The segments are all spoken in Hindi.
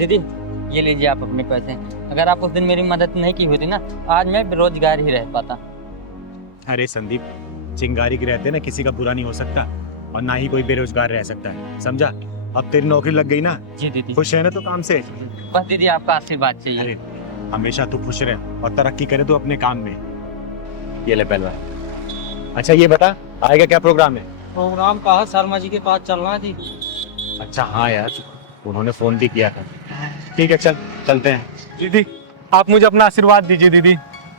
दीदी ये लीजिए आप अपने पैसे। अगर आप उस दिन मेरी मदद नहीं की होती ना, आज मैं बेरोजगार ही रह पाता। अरे संदीप, चिंगारी के रहते ना किसी का बुरा नहीं हो सकता और ना ही कोई बेरोजगार रह सकता है, समझा? अब तेरी नौकरी लग गई ना, जी दीदी। खुश है ना तो काम से? बस दीदी आपका आशीर्वाद चाहिए। अरे हमेशा तू खुश रहे और तरक्की करे तो अपने काम में। ये ले पहलवान। अच्छा ये बता, आएगा क्या प्रोग्राम है? प्रोग्राम कहा शर्मा जी के पास चलना थी। अच्छा हाँ यार, उन्होंने फोन भी किया था। ठीक है चल, चलते हैं। दीदी आप मुझे अपना आशीर्वाद दीजिए दीदी,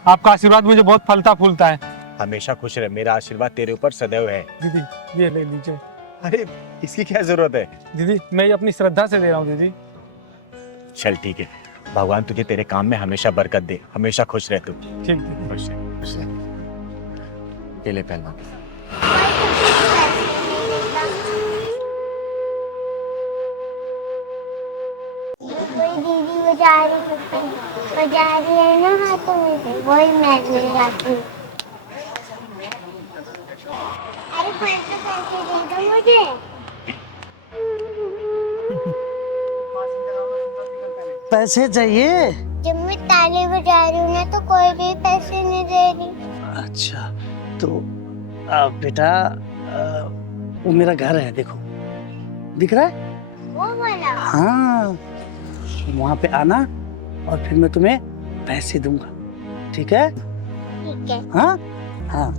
आपका आशीर्वाद मुझे बहुत फलता फूलता है। हमेशा खुश रहे, मेरा आशीर्वाद तेरे ऊपर सदैव है। दीदी ये ले लीजिए। अरे इसकी क्या जरूरत है? दीदी मैं ये अपनी श्रद्धा से दे रहा हूँ दीदी। चल ठीक है, भगवान तुझे तेरे काम में हमेशा बरकत दे, हमेशा खुश रह तू। ठीक दीदी। खुश रह, खुश रह। ये ले पहलवान। दीदी बजा रही है ना हाथों में से, वही मैं ले जाती हूँ। अरे पैसे दे दो मुझे। पैसे चाहिए? जब मैं ताली बजा रही हूँ ना तो कोई भी पैसे नहीं दे रही। अच्छा तो बेटा वो मेरा घर है, देखो दिख रहा है? वो वाला? हाँ, वहाँ पे आना और फिर मैं तुम्हें पैसे दूंगा, ठीक है? ठीक है। हाँ हाँ।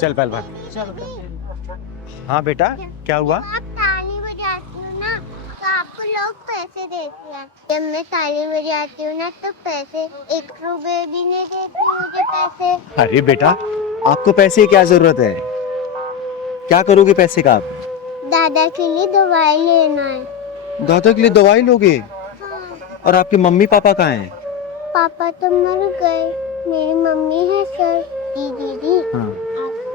चल पहलवान। हाँ बेटा, क्या हुआ? आप ताली बजाती हो ना तो आपको लोग पैसे देते हैं। जब मैं ताली बजाती हूँ ना तो पैसे 1 रुपए भी नहीं देती मुझे पैसे। अरे बेटा, आपको पैसे की क्या जरूरत है? क्या करोगे पैसे का आप? दादा के लिए दवाई लेना है। दादा के लिए दवाई लोगे? हाँ। और आपके मम्मी पापा कहाँ हैं? पापा तो मर गए, मेरी मम्मी है सर। दीदी हाँ।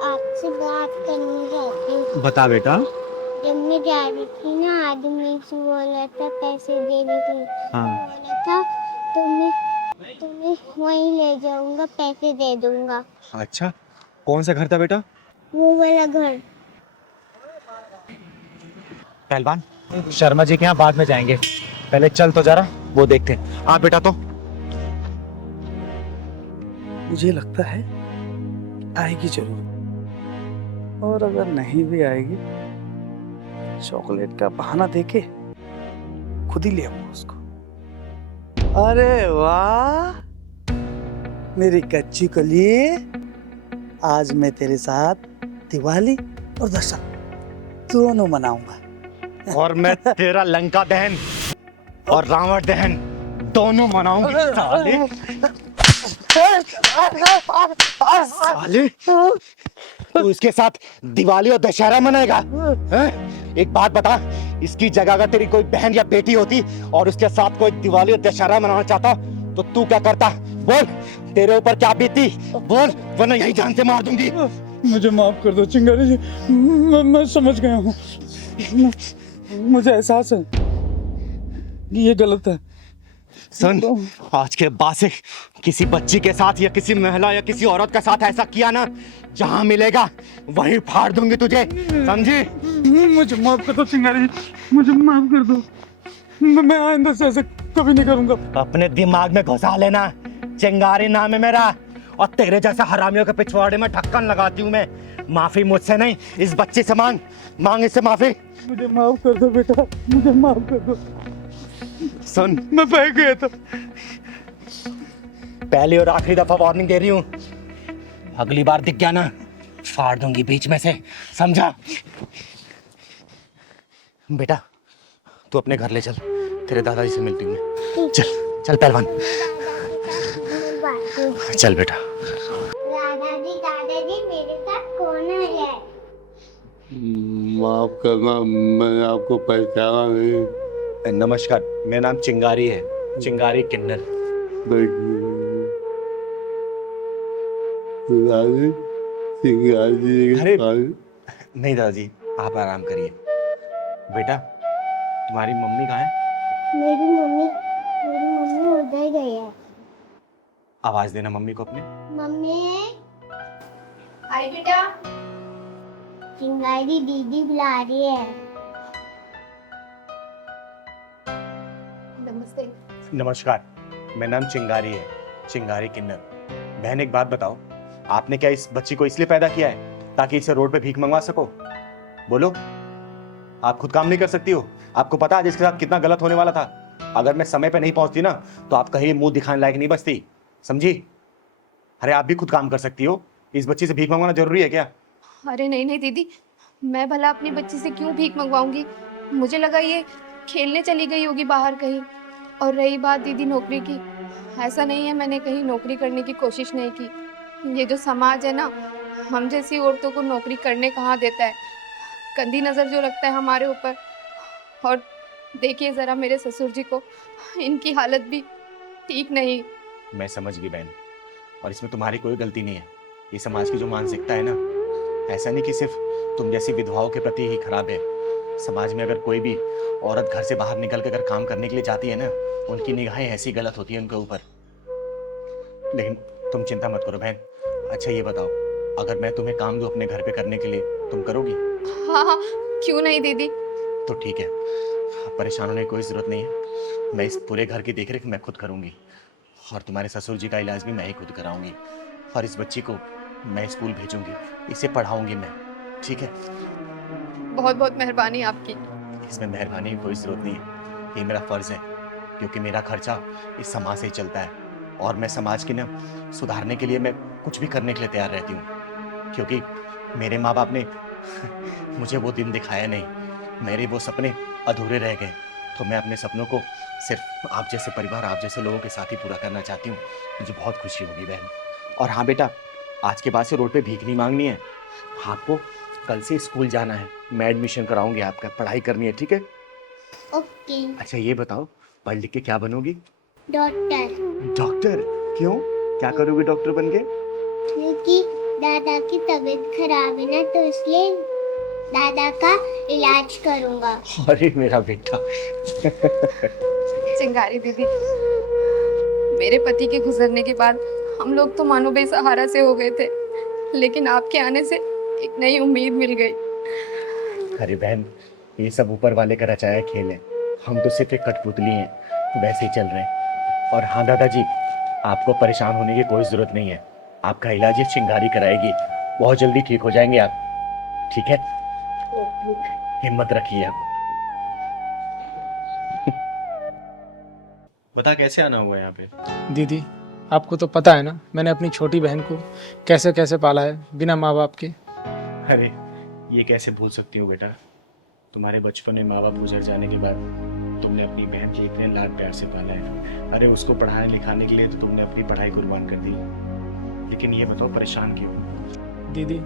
आपसे बात करनी चाहती हूँ। बता बेटा। जब मैं जा रही थी ना, आदमी से बोला था पैसे देने के लिए। हाँ। बोला था तुम्हें वहीं ले जाऊंगा, पैसे दे दूंगा। अच्छा, कौन सा घर था बेटा? वो वाला घर। पहलवान, शर्मा जी के यहाँ बाद में जाएंगे, पहले चल तो जरा वो देखते हैं। हाँ बेटा तो मुझे लगता है आएगी जरूर, और अगर नहीं भी आएगी चॉकलेट का बहाना देके खुद ही ले आऊंगा उसको। अरे वाह मेरी कच्ची कली, आज मैं तेरे साथ दिवाली और दशहरा दोनों मनाऊंगा। और मैं तेरा लंका दहन और रावण दहन दोनों मनाऊंगी। साले साले, तू इसके साथ दिवाली और दशहरा मनाएगा? हैं? एक बात बता, इसकी जगह अगर तेरी कोई बहन या बेटी होती और उसके साथ कोई दिवाली और दशहरा मनाना चाहता तो तू क्या करता? बोल, तेरे ऊपर क्या बीती? बोल, वरना यही जान से मार दूंगी। मुझे माफ कर दो चिंगारी जी, मैं समझ गया हूँ, मुझे एहसास है कि ये गलत है। सुन, आज के बाद से किसी बच्ची के साथ या किसी महिला या किसी औरत के साथ ऐसा किया ना, जहां मिलेगा वहीं फाड़ दूंगी तुझे, समझी? मुझे माफ कर दो चिंगारी जी, मुझे माफ कर दो, मैं आइंदा से ऐसे कभी नहीं करूंगा। अपने दिमाग में घुसा लेना, चिंगारी नाम है मेरा, और तेरे जैसे हरामियों के पिछवाड़े में ढक्कन लगाती हूँ मैं। माफी मुझसे नहीं, इस बच्चे से मांग, मांग इससे माफी। मुझे माफ कर दो बेटा, मुझे माफ कर दो। सुन, मैं बह गया था। पहली और आखिरी दफा वार्निंग दे रही हूँ, अगली बार दिख गया ना फाड़ दूंगी बीच में से, समझा? बेटा तू अपने घर ले चल, तेरे दादाजी से मिलती हूँ मैं। चल चल पहलवान, चल बेटा। दादाजी मेरे साथ कौन है? माफ करना, मैंने आपको पहचाना नहीं। नमस्कार, मेरा नाम चिंगारी है, चिंगारी किन्नर। अरे नहीं दादाजी, आप आराम करिए। बेटा तुम्हारी मम्मी कहाँ है? मेरी मम्मी उधर गई है। आवाज देना मम्मी को अपने। मम्मी आई बेटा। चिंगारी दीदी बुला रही है। नमस्ते। नमस्कार, मेरा नाम चिंगारी है, चिंगारी किन्नर। बहन एक बात बताओ, आपने क्या इस बच्ची को इसलिए पैदा किया है ताकि इसे रोड पे भीख मंगवा सको? बोलो, आप खुद काम नहीं कर सकती हो? आपको पता है इसके साथ कितना गलत होने वाला था? अगर मैं समय पे नहीं पहुंचती ना तो आप कहीं मुंह दिखाने लायक नहीं बचती, समझी? अरे आप भी खुद काम कर सकती हो, इस बच्ची से भीख मंगवाना जरूरी है क्या? अरे नहीं नहीं दीदी, मैं भला अपनी बच्ची से क्यों भीख मंगवाऊंगी? मुझे लगा ये खेलने चली गई होगी बाहर कहीं। और रही बात दीदी नौकरी की, ऐसा नहीं है मैंने कहीं नौकरी करने की कोशिश नहीं की। ये जो समाज है ना, हम जैसी औरतों को नौकरी करने कहाँ देता है। गंदी नज़र जो रखता है हमारे ऊपर। और देखिए ज़रा मेरे ससुर जी को, इनकी हालत भी ठीक नहीं। मैं समझ गई बहन, और इसमें तुम्हारी कोई गलती नहीं है। ये समाज की जो मानसिकता है ना, ऐसा नहीं कि सिर्फ तुम जैसी विधवाओं के प्रति ही खराब है। समाज में अगर कोई भी औरत घर से बाहर निकल कर अगर काम करने के लिए जाती है ना, उनकी निगाहें ऐसी गलत होती है उनके ऊपर। लेकिन तुम चिंता मत करो बहन। अच्छा ये बताओ, अगर मैं तुम्हें काम दूं अपने घर पे करने के लिए, तुम करोगी? हाँ हाँ, क्यों नहीं दीदी। तो ठीक है, परेशान होने की कोई ज़रूरत नहीं है। मैं इस पूरे घर की देखरेख मैं खुद करूँगी, और तुम्हारे ससुर जी का इलाज भी मैं ही खुद कराऊंगी। और इस बच्ची को मैं स्कूल भेजूंगी, इसे पढ़ाऊंगी मैं, ठीक है? बहुत बहुत मेहरबानी आपकी। इसमें मेहरबानी की कोई ज़रूरत नहीं है, ये मेरा फ़र्ज़ है, क्योंकि मेरा खर्चा इस समाज से ही चलता है। और मैं समाज के ना सुधारने के लिए मैं कुछ भी करने के लिए तैयार रहती हूँ, क्योंकि मेरे माँ बाप ने मुझे वो दिन दिखाया नहीं, मेरे वो सपने अधूरे रह गए। तो मैं अपने सपनों को सिर्फ आप जैसे परिवार, आप जैसे लोगों के साथ ही पूरा करना चाहती हूँ। मुझे बहुत खुशी होगी बहन। और हाँ बेटा, आज के बाद से रोड पे भीख नहीं मांगनी है। आपको कल से स्कूल जाना है, मैं एडमिशन कराऊंगी आपका, पढ़ाई करनी है, ठीक है? ओके। अच्छा ये बताओ, पढ़ लिख के क्या बनोगी? डॉक्टर। डॉक्टर? क्यों, क्या करोगे डॉक्टर बन के? क्योंकि दादा की तबीयत खराब है ना, तो इसलिए दादा का इलाज करूंगा। अरे मेरा बेटा। चिंगारी दीदी, मेरे पति के गुजरने के बाद हम लोग तो मानो बेसहारा से हो गए थे, लेकिन आपके आने से एक नई उम्मीद मिल गई। अरे बहन, ये सब ऊपर वाले का रचाया खेल है, हम तो सिर्फ एक कठपुतली हैं, वैसे ही चल रहे हैं। और हाँ दादाजी, आपको परेशान होने की कोई ज़रूरत नहीं है, आपका इलाज ये चिंगारी कराएगी, बहुत जल्दी ठीक हो जाएंगे आप, ठीक है? हिम्मत रखिए आप। बता कैसे आना हुआ यहाँ पे? दीदी, आपको तो पता है ना, मैंने अपनी छोटी बहन को कैसे कैसे पाला है बिना माँ बाप के। अरे ये कैसे भूल सकती हो बेटा, तुम्हारे बचपन में माँ बाप गुजर जाने के बाद तुमने अपनी बहन के इतने लाड प्यार से पाला है। अरे उसको पढ़ाने लिखाने के लिए तो तुमने अपनी पढ़ाई कुर्बान कर दी। लेकिन ये बताओ परेशान क्यों? दीदी,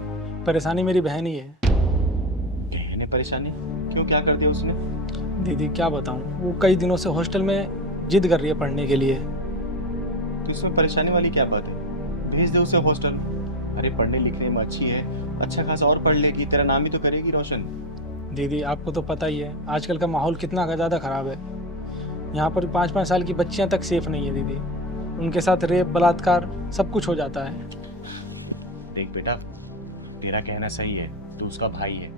परेशानी मेरी बहन ही है। बहन है परेशानी? क्यों, क्या कर दिया उसने? दीदी क्या बताऊँ, वो कई दिनों से हॉस्टल में जिद कर रही है पढ़ने के लिए। तो इसमें परेशानी वाली क्या बात है? भेज दे उसे हॉस्टल। अरे पढ़ने लिखने में अच्छी है, अच्छा खासा और पढ़ लेगी, तेरा नाम ही तो करेगी रोशन। दीदी आपको तो पता ही है आजकल का माहौल कितना ज़्यादा ख़राब है। यहाँ पर 5-5 साल की बच्चियाँ तक सेफ नहीं है दीदी, उनके साथ रेप बलात्कार सब कुछ हो जाता है। देख बेटा, तेरा कहना सही है, तू उसका भाई है,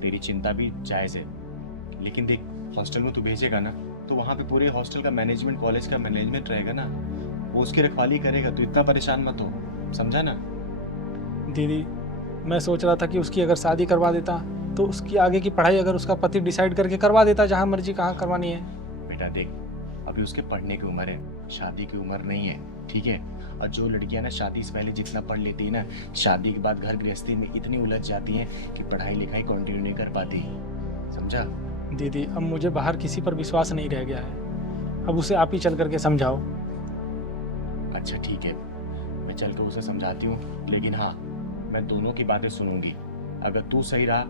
तेरी चिंता भी जायज़ है। लेकिन देख, हॉस्टल में तू भेजेगा ना, तो वहाँ पे पूरे हॉस्टल का मैनेजमेंट, कॉलेज का मैनेजमेंट रहेगा ना, वो उसकी रखवाली करेगा। तू इतना परेशान मत हो, समझा ना? दीदी मैं सोच रहा था कि उसकी अगर शादी करवा देता तो उसकी आगे की पढ़ाई अगर उसका पति डिसाइड करके करवा देता, जहाँ मर्जी कहाँ करवानी है। बेटा देख, अभी उसके पढ़ने की उम्र है, शादी की उम्र नहीं है, ठीक है? और जो लड़कियां ना शादी से पहले जितना पढ़ लेती है ना, शादी के बाद घर गृहस्थी में इतनी उलझ जाती हैं कि पढ़ाई लिखाई कंटिन्यू नहीं कर पाती, समझा? दीदी अब मुझे बाहर किसी पर विश्वास नहीं रह गया है, अब उसे आप ही चल करके समझाओ। अच्छा ठीक है, मैं चल कर उसे समझाती हूँ, लेकिन हाँ, मैं दोनों की बातें सुनूंगी। अगर तू सही रहा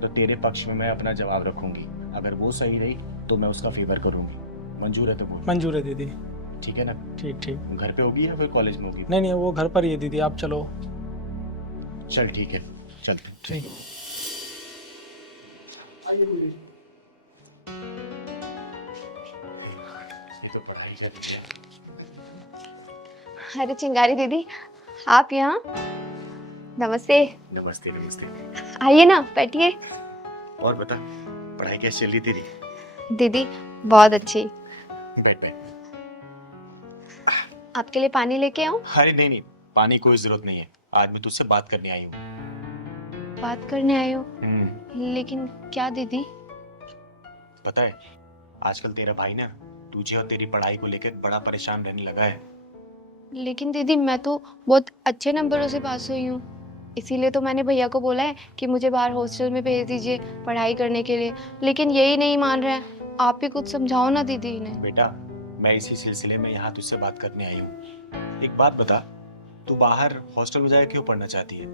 तो तेरे पक्ष में मैं अपना जवाब रखूंगी, अगर वो सही रही तो मैं उसका फेवर करूंगी। मंजूर है तो बोल। मंजूर है दीदी। ठीक है ना? ठीक ठीक। घर पे होगी या फिर कॉलेज में होगी? नहीं नहीं, वो घर पर ही है दीदी, आप चलो। चल ठीक है, चल। ठीक। तो पढ़ाई चली है। अरे चिंगारी दीदी, आप यहाँ? नमस्ते। नमस्ते नमस्ते। आइए ना, बैठिए। और बता, पढ़ाई कैसी चल रही तेरी? दीदी बहुत अच्छी। बैठ बैठ। आपके लिए पानी लेके आऊं? अरे नहीं नहीं, पानी की कोई जरूरत नहीं है। आज मैं तुझसे बात करने आई हूँ। बात करने आए हो? लेकिन क्या दीदी? पता है, आजकल तेरा भाई ना तुझे और तेरी पढ़ाई को लेकर बड़ा परेशान रहने लगा है। लेकिन दीदी मैं तो बहुत अच्छे नंबरों से पास हुई हूँ, इसीलिए तो मैंने भैया को बोला है कि मुझे बाहर हॉस्टल में भेज दीजिए पढ़ाई करने के लिए, लेकिन यही नहीं मान रहे हैं। आप ही कुछ समझाओ ना दीदी इन्हें। बेटा, मैं इसी सिलसिले में यहाँ तुझसे बात करने आई हूँ। एक बात बता, तू बाहर हॉस्टल में जाकर क्यों पढ़ना चाहती है?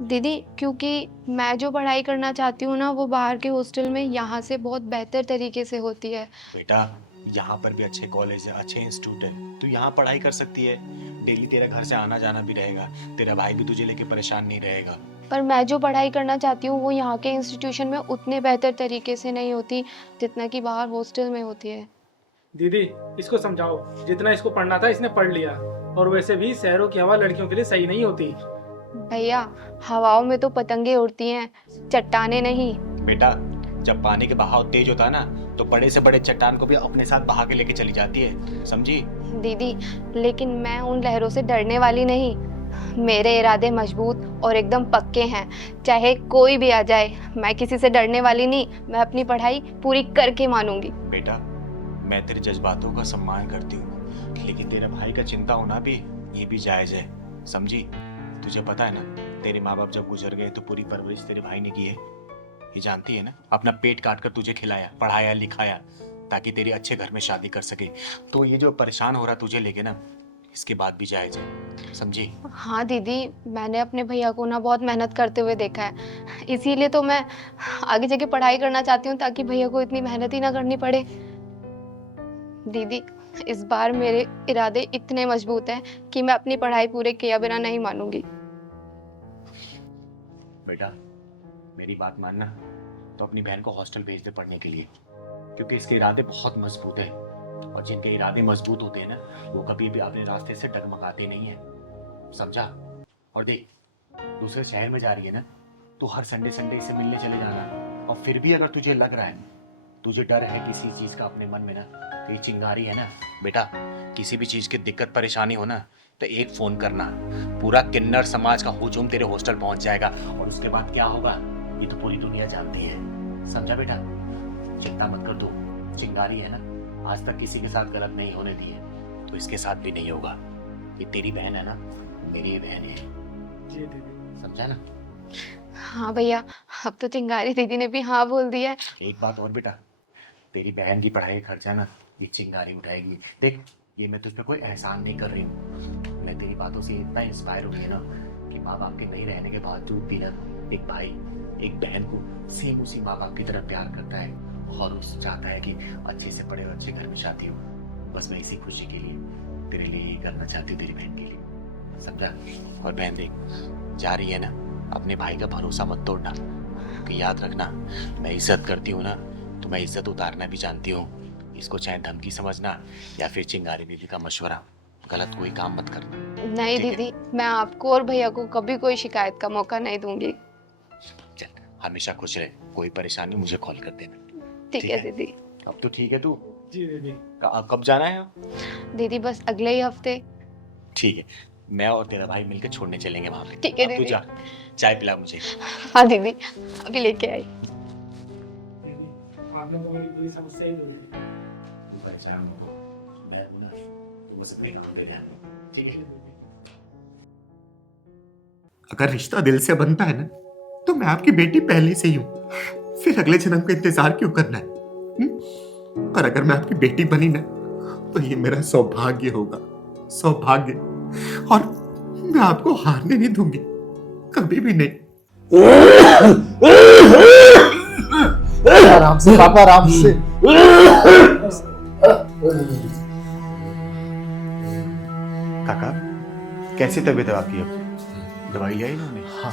दीदी क्योंकि मैं जो पढ़ाई करना चाहती हूँ ना, वो बाहर के हॉस्टल में यहाँ से बहुत बेहतर तरीके से होती है। बेटा, यहाँ पर भी अच्छे कॉलेज है, अच्छे इंस्टीट्यूट है, तू यहाँ पढ़ाई कर सकती है। डेली तेरा घर से आना जाना भी रहेगा, तेरा भाई भी तुझे लेके परेशान नहीं रहेगा। पर मैं जो पढ़ाई करना चाहती हूँ वो यहाँ के इंस्टीट्यूशन में उतने बेहतर तरीके से नहीं होती जितना कि बाहर हॉस्टल में होती है। दीदी इसको समझाओ, जितना इसको पढ़ना था इसने पढ़ लिया, और वैसे भी शहरों की हवा लड़कियों के लिए सही नहीं होती। भैया, हवाओं में तो पतंगे उड़ती हैं, चट्टाने नहीं। बेटा, जब पानी के बहाव तेज होता है ना, तो बड़े से बड़े चट्टान को भी अपने साथ बहा के लेके चली जाती है, समझी? दीदी लेकिन मैं उन लहरों से डरने वाली नहीं, मेरे इरादे मजबूत और एकदम पक्के हैं। चाहे कोई भी आ जाए, मैं किसी से डरने वाली नहीं, मैं अपनी पढ़ाई पूरी करके मानूंगी। बेटा, मैं तेरे जज्बातों का सम्मान करती हूँ, लेकिन तेरे भाई का चिंता होना भी ये भी जायज है, समझी? तुझे पता है ना, तेरे माँ बाप जब गुजर गए तो पूरी परवरिश तेरे भाई ने की है, ये जानती है ना? अपना पेट काट कर तुझे खिलाया, पढ़ाया, लिखाया, ताकि तेरी अच्छे घर में शादी कर सके। तो ये जो परेशान हो रहा तुझे लेके ना, इसके बाद भी जायज है, समझी? हाँ दीदी, मैंने अपने भैया को ना बहुत मेहनत करते हुए देखा है, इसीलिए तो मैं आगे जाके पढ़ाई करना चाहती हूँ ताकि भैया को इतनी मेहनत ही ना करनी पड़े। दीदी इस बार मेरे इरादे इतने मजबूत हैं कि मैं अपनी पढ़ाई पूरे किए बिना नहीं मानूंगी। बेटा, मेरी बात मानना, तो अपनी बहन को हॉस्टल भेज दे पढ़ने के लिए, क्योंकि इसके इरादे बहुत मजबूत है, और जिनके इरादे मजबूत होते हैं ना, वो कभी भी अपने रास्ते से डगमगाते नहीं है, समझा? और देख, दूसरे शहर में जा रही है ना, तो हर संडे संडे इसे मिलने चले जाना। और फिर भी अगर तुझे लग रहा है, तुझे डर है किसी चीज का अपने मन में ना, कहीं चिंगारी है ना, बेटा किसी भी चीज की दिक्कत परेशानी हो ना, तो एक फोन करना, पूरा किन्नर समाज का हुजूम तेरे हॉस्टल पहुंच जाएगा, और उसके बाद क्या होगा ये तो पूरी दुनिया जानती है, समझा बेटा? चिंता मत कर, तू चिंगारी है ना, आज तक किसी के साथ गलत नहीं होने दी है, तो इसके साथ भी नहीं होगा। ये तेरी बहन है ना, मेरी बहन है, जी दीदी। समझा ना? हाँ भैया, अब तो चिंगारी दीदी ने भी हाँ बोल दिया है। एक बात और बेटा, तेरी बहन की पढ़ाई का खर्चा ना ये चिंगारी उठाएगी। देख, ये मैं तुझ पे कोई एहसान नहीं कर रही हूँ, मैं तेरी बातों से इतना इंस्पायर हो गई ना कि माँ बाप के नहीं रहने के बावजूद भी ना एक भाई एक बहन को सेम उसी माँ बाप की तरह प्यार करता है, और उस चाहता है कि अच्छे से पढ़े और अच्छे घर में शादी हो। बस मैं इसी खुशी के लिए तेरे लिए ये करना चाहती हूँ, तेरी बहन के लिए, समझा? और बहन देख, जा रही है ना, अपने भाई का भरोसा मत तोड़ना, कि याद रखना, मैं इज्जत करती हूँ ना, तो मैं इज्जत उतारना भी जानती हूँ। इसको चाहे धमकी समझना या फिर चिंगारी दीदी का मशवरा, गलत कोई काम मत करना। नहीं ठीक है? दीदी, मैं आपको और भैया को कभी कोई शिकायत का मौका नहीं दूंगी। चल, हमेशा खुश रहे, कोई परेशानी मुझे कॉल कर देना। ठीक है दीदी। अब तो ठीक है तू? जी दीदी। कब जाना है? दीदी बस अगले ही हफ्ते। ठीक है, मैं और तेरा भाई मिलकर छोड़ने चलेंगे वहाँ पे। ठीक है अब तू दीदी। जा, चाय पिला मुझे। हाँ दीदी, अभी लेके आई। आपने तो मेरी पूरी समस्या ही दूर की। तू परेशान हो, मैं हूं ना, तू बस अपने काम पे ध्यान दे, ठीक है? अगर रिश्ता दिल से बनता है ना, तो मैं आपकी बेटी पहले से ही हूं, फिर अगले जन्म का इंतजार क्यों करना है? और अगर मैं आपकी बेटी बनी ना, तो ये मेरा सौभाग्य होगा, सौभाग्य, और मैं आपको हारने नहीं दूंगी, कभी भी नहीं। आराम से पापा, आराम से। काका, कैसी तबीयत है आपकी? अब दवाई लिया इन्होंने? हाँ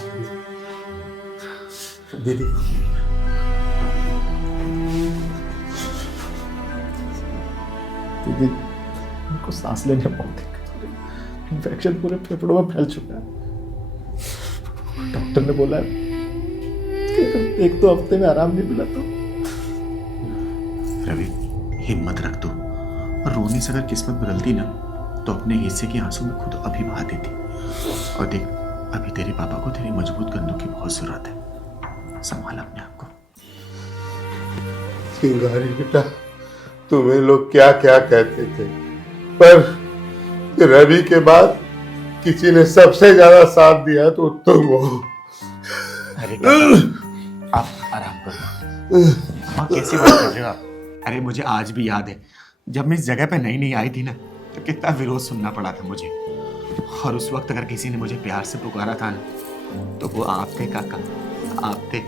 दीदी, दीदी मेरे को सांस लेने में बहुत दिक्कत हो रही है, इन्फेक्शन पूरे फेफड़ों में फैल चुका है। डॉक्टर ने बोला है कि अगर 1-2 हफ्ते में आराम नहीं मिला तो। रवि, हिम्मत रख तू। रोने से अगर किस्मत बदलती ना तो अपने हिस्से के आंसू में खुद अभी बहा देती। और देख, अभी तेरे पापा को तेरे मजबूत कंधों की बहुत जरूरत है। संभाल अपने आप को। चिंगारी बेटा, तुम्हें लोग क्या क्या कहते थे, पर रवि के बाद किसी ने सबसे ज्यादा साथ दिया तो तुम हो। अरे आप आराम करो। हाँ, कैसी बात कर रहे हो आप? अरे मुझे आज भी याद है जब मैं इस जगह पे नई नई आई थी ना, तो कितना विरोध सुनना पड़ा था मुझे। और उस वक्त अगर किसी ने मुझे प्यार से पुकारा था ना, तो वो आप थे काका, आप थे।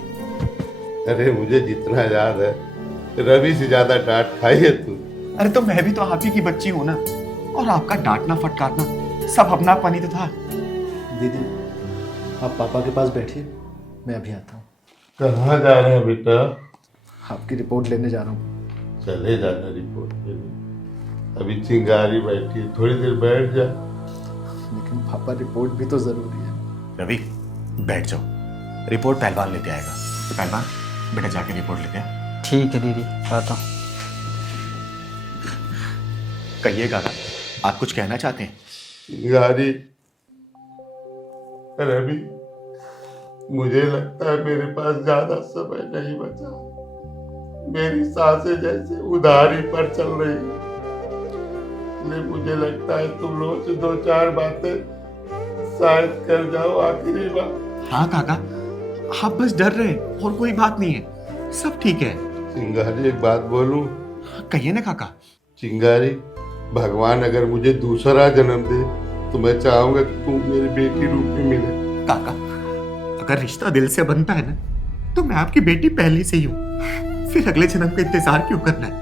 अरे मुझे जितना याद है, रवि से ज्यादा डांट खाई है तू। अरे तो मैं भी तो आप ही की बच्ची हूँ ना, और आपका डांटना फटकारना सब अपनापन ही तो था। दीदी, आप पापा के पास बैठिए, मैं अभी आता हूँ। कहाँ जा रहे हैं बेटा? आपकी रिपोर्ट लेने जा रहा हूँ। चले जाना रिपोर्ट लेने। अभी चिंगारी बैठी है, थोड़ी देर बैठ जा। लेकिन पापा, रिपोर्ट भी तो जरूरी है। रवि बैठ जाओ, रिपोर्ट पहलवान लेते आएगा। तो पहलवान बेटा जाके रिपोर्ट लेते हैं। ठीक है दीदी, आता हूँ। कहिए काका, आप कुछ कहना चाहते हैं? चिंगारी, रवि, मुझे लगता है मेरे पास ज्यादा समय नहीं बचा। मेरी सांसें जैसे उधारी पर चल रही है, इसलिए मुझे लगता है तुम लोगों से 2-4 बातें शायद कर जाओ आखिरी बार। हाँ काका, आप बस डर रहे हैं और कोई बात नहीं है, सब ठीक है। चिंगारी, एक बात बोलूं? कहिए ना काका। चिंगारी, भगवान अगर मुझे दूसरा जन्म दे तो मैं चाहूंगा कि तू मेरी बेटी रूप में मिले। काका, अगर रिश्ता दिल से बनता है ना, तो मैं आपकी बेटी पहले से ही हूँ। फिर अगले जन्म का इंतजार क्यों करना है?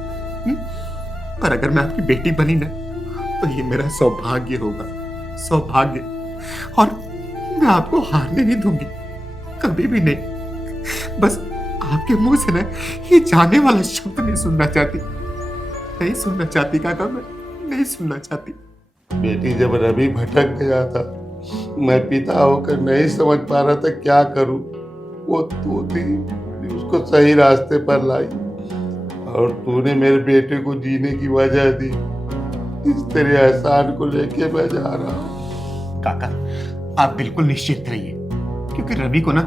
और अगर मैं आपकी बेटी बनी ना, तो ये मेरा सौभाग्य होगा, सौभाग्य। और मैं आपको हारने नहीं दूंगी, कभी भी नहीं। बस आपके मुंह से ना ये जाने वाला शब्द नहीं सुनना चाहती, नहीं सुनना चाहती काका, मैं नहीं सुनना चाहती। बेटी, जब रवि भटक गया था, मैं पिता होकर नहीं समझ पा रहा था क्या करूं। वो तू थी, उसको सही रास्ते पर लाई, और तूने मेरे बेटे को जीने की वजह दी। इस तेरे एहसान को लेके मैं जा रहा हूँ। काका, आप बिल्कुल निश्चिंत रहिए, क्योंकि रवि को ना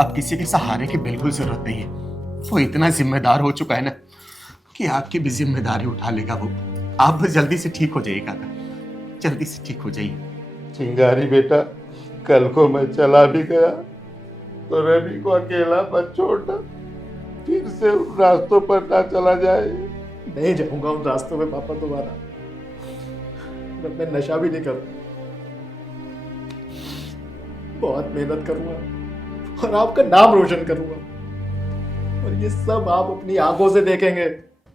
अब किसी के सहारे की बिल्कुल जरूरत नहीं है। वो इतना जिम्मेदार हो चुका है ना कि आपकी भी जिम्मेदारी उठा लेगा वो। आप बस जल्दी से ठीक हो जाइए काका, जल्दी से ठीक हो जाइए। चिंगारी बेटा, कल को मैं चला भी गया तो रवि को अकेला मत छोड़ना, फिर से उन रास्तों पर ना चला जाए। नहीं जाऊंगा उन रास्तों में पापा दोबारा। मैं नशा भी नहीं करूंगा, बहुत मेहनत करूंगा और आपका नाम रोशन करूंगा, और ये सब आप अपनी आंखों से देखेंगे।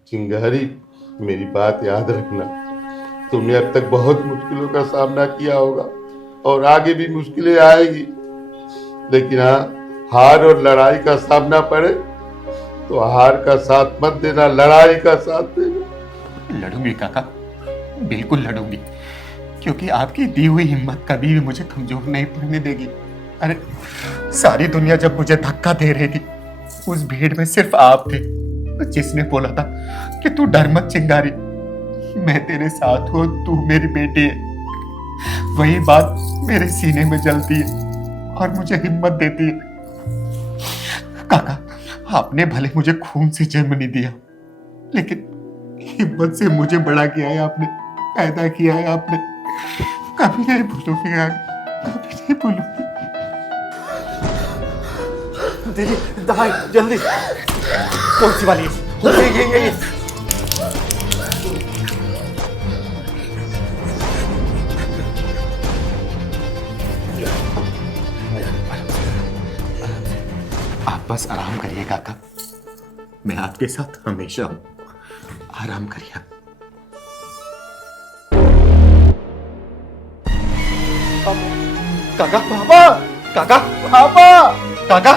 चिंगारी, मेरी बात याद रखना, तुमने अब तक बहुत मुश्किलों का सामना किया होगा और आगे भी मुश्किलें आएगी, लेकिन हाँ, हार और लड़ाई का सामना पड़े तो हार का साथ मत देना, लड़ाई का साथ देना। लड़ूंगी काका, बिल्कुल लड़ूंगी, क्योंकि आपकी दी हुई हिम्मत कभी भी मुझे कमजोर नहीं पड़ने देगी। अरे सारी दुनिया जब मुझे धक्का दे रही थी, उस भीड़ में सिर्फ आप थे जिसने बोला था कि तू डर मत चिंगारी, मैं तेरे साथ हूँ, तू मेरी बेटी है। वही बात मेरे सीने में जलती है और मुझे हिम्मत देती है। काका, आपने भले मुझे खून से जन्म नहीं दिया, लेकिन हिम्मत से मुझे बड़ा किया है आपने, पैदा किया है आपने। कभी नहीं भूलूंगी, कभी नहीं भूलूंगी। दीदी, दवाई जल्दी। कौन सी वाली? ये। आप बस आराम करिए काका, मैं आपके साथ हमेशा हूं। आराम करिए। काका, पापा, काका, पापा, काका,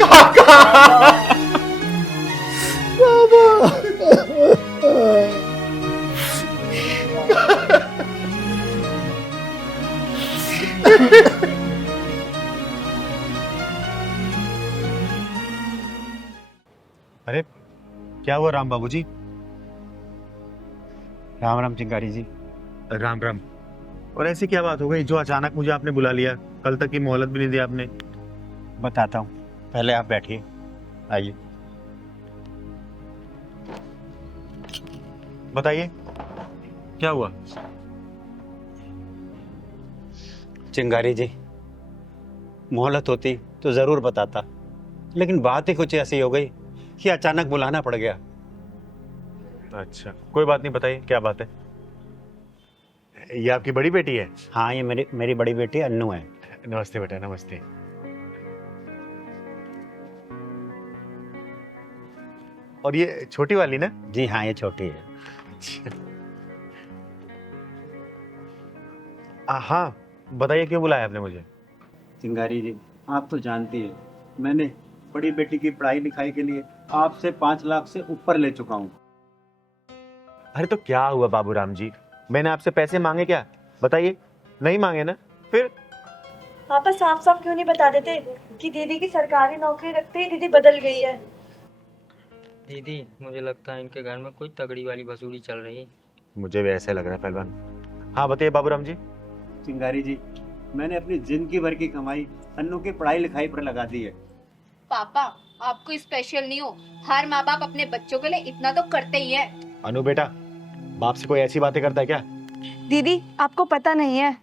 काका, अरे क्या हुआ राम बाबू जी? राम राम चिंगारी जी। राम राम। और ऐसी क्या बात हो गई जो अचानक मुझे आपने बुला लिया? कल तक की मोहलत भी नहीं दी आपने। बताता हूँ, पहले आप बैठिए, आइए। बताइए क्या हुआ? चिंगारी जी, मोहलत होती तो जरूर बताता, लेकिन बात ही कुछ ऐसी हो गई कि अचानक बुलाना पड़ गया। अच्छा, कोई बात नहीं, बताइए क्या बात है। ये आपकी बड़ी बेटी है? हाँ, ये मेरी बड़ी बेटी अन्नू है। नमस्ते बेटा, नमस्ते। और ये छोटी वाली ना? जी हाँ, ये छोटी है। हाँ, बताइए क्यों बुलाया आपने मुझे? चिंगारी जी, आप तो जानती है, मैंने बड़ी बेटी की पढ़ाई लिखाई के लिए आपसे 5 लाख से ऊपर ले चुका हूँ। अरे तो क्या हुआ बाबूराम जी, मैंने आपसे पैसे मांगे क्या? बताइए। नहीं मांगे ना? फिर पापा साफ साफ क्यों नहीं बता देते कि दीदी की सरकारी नौकरी रखते ही दीदी बदल गई है? दीदी, मुझे लगता है इनके घर में कोई तगड़ी वाली वसूली चल रही है। मुझे भी ऐसे लग रहा है पहलवान। हाँ बताइए बाबूराम जी। चिंगारी जी, मैंने अपनी जिंदगी भर की कमाई अन्नू की पढ़ाई लिखाई पर लगा दी है। पापा, आपको स्पेशल नहीं हो, हर माँ बाप अपने बच्चों के लिए इतना तो करते ही है। अनु बेटा, बाप से कोई ऐसी बातें करता है क्या? दीदी, आपको पता नहीं है,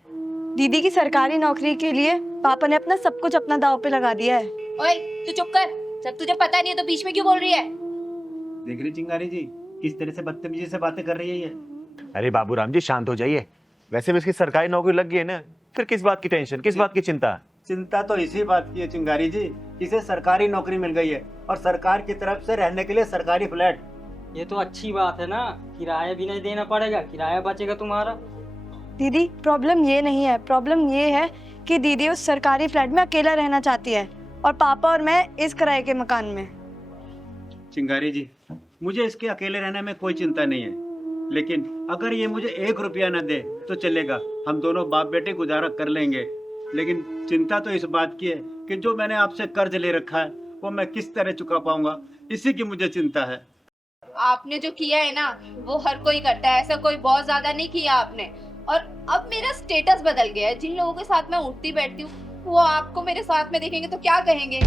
दीदी की सरकारी नौकरी के लिए पापा ने अपना सब कुछ अपना दांव पे लगा दिया है। ओए, तू चुप कर। जब तुझे पता नहीं है तो बीच में क्यों बोल रही है? देख रही चिंगारी जी, किस तरह से बदतमीजी से बातें कर रही है ये। अरे बाबूराम जी शांत हो जाइए। वैसे भी इसकी सरकारी नौकरी लग गई है ना, फिर किस बात की टेंशन, किस बात की चिंता? चिंता तो इसी बात की है चिंगारी जी, इसे सरकारी नौकरी मिल गई है और सरकार की तरफ से रहने के लिए सरकारी फ्लैट। ये तो अच्छी बात है ना, किराया भी नहीं देना पड़ेगा, किराया बचेगा तुम्हारा। दीदी, प्रॉब्लम ये नहीं है, प्रॉब्लम ये है कि दीदी उस सरकारी फ्लैट में अकेला रहना चाहती है और पापा और मैं इस किराए के मकान में। चिंगारी जी, मुझे इसके अकेले रहने में कोई चिंता नहीं है, लेकिन अगर ये मुझे 1 रुपया न दे तो चलेगा, हम दोनों बाप बेटे गुजारा कर लेंगे। लेकिन चिंता तो इस बात की है कि जो मैंने आपसे कर्ज ले रखा है वो मैं किस तरह चुका पाऊंगा, इसी की मुझे चिंता है। आपने जो किया है ना, वो हर कोई करता है, ऐसा कोई बहुत ज्यादा नहीं किया आपने। और अब मेरा स्टेटस बदल गया है, जिन लोगों के साथ मैं उठती बैठती हूँ वो आपको मेरे साथ में देखेंगे तो क्या कहेंगे?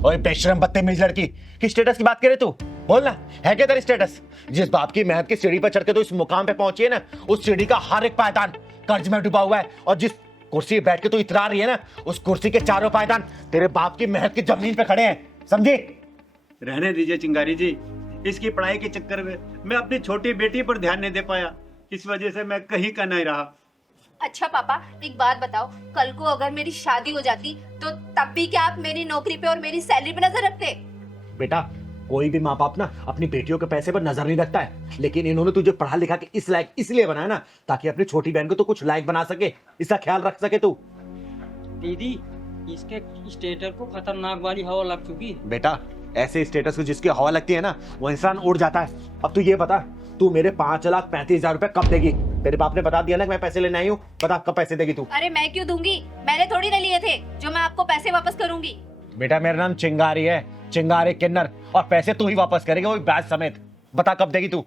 ओए बेशरम बदतमीज लड़की, किस स्टेटस की बात करे तू? बोल ना, है क्या तेरा स्टेटस? जिस बाप की मेहनत की सीढ़ी पर चढ़ के तो इस मुकाम पे पहुंची है ना, उस सीढ़ी का हर एक पायदान कर्ज में डूबा हुआ है, और जिस कुर्सी पे बैठ के तू इतरा रही है ना, उस कुर्सी के चारों पायदान तेरे बाप की मेहनत की जमीन पे खड़े हैं, समझी? रहने दीजिए चिंगारी जी, इसकी पढ़ाई के चक्कर में मैं अपनी छोटी बेटी पर ध्यान नहीं दे पाया, इस वजह से मैं कहीं का नहीं रहा। अच्छा पापा, एक बात बताओ, कल को अगर मेरी शादी हो जाती तो तब भी क्या आप मेरी नौकरी पे और मेरी सैलरी पे नजर रखते? बेटा, कोई भी माँ बाप ना अपनी बेटियों के पैसे पर नजर नहीं रखता है, लेकिन इन्होंने तुझे पढ़ा लिखा के इस लायक इसलिए बनाया ना, ताकि अपनी छोटी बहन को तो कुछ लायक बना सके, इसका ख्याल रख सके तू। दीदी, इसके स्टेटस को खतरनाक वाली हवा लग चुकी। बेटा, ऐसे स्टेटस को जिसकी हवा लगती है ना, वो इंसान उड़ जाता है। अब तू ये बता, तू मेरे 5,35,000 रुपए कब देगी? तेरे बाप ने बता दिया ना कि मैं पैसे लेने आई हूँ, बता कब पैसे देगी तू? अरे मैं क्यों दूंगी, मैंने थोड़ी ना लिए थे जो मैं आपको पैसे वापस करूंगी। बेटा, मेरा नाम चिंगारी है, चिंगारी किन्नर, और पैसे तू ही वापस करेगा, वो ब्याज समेत। बता कब देगी तू?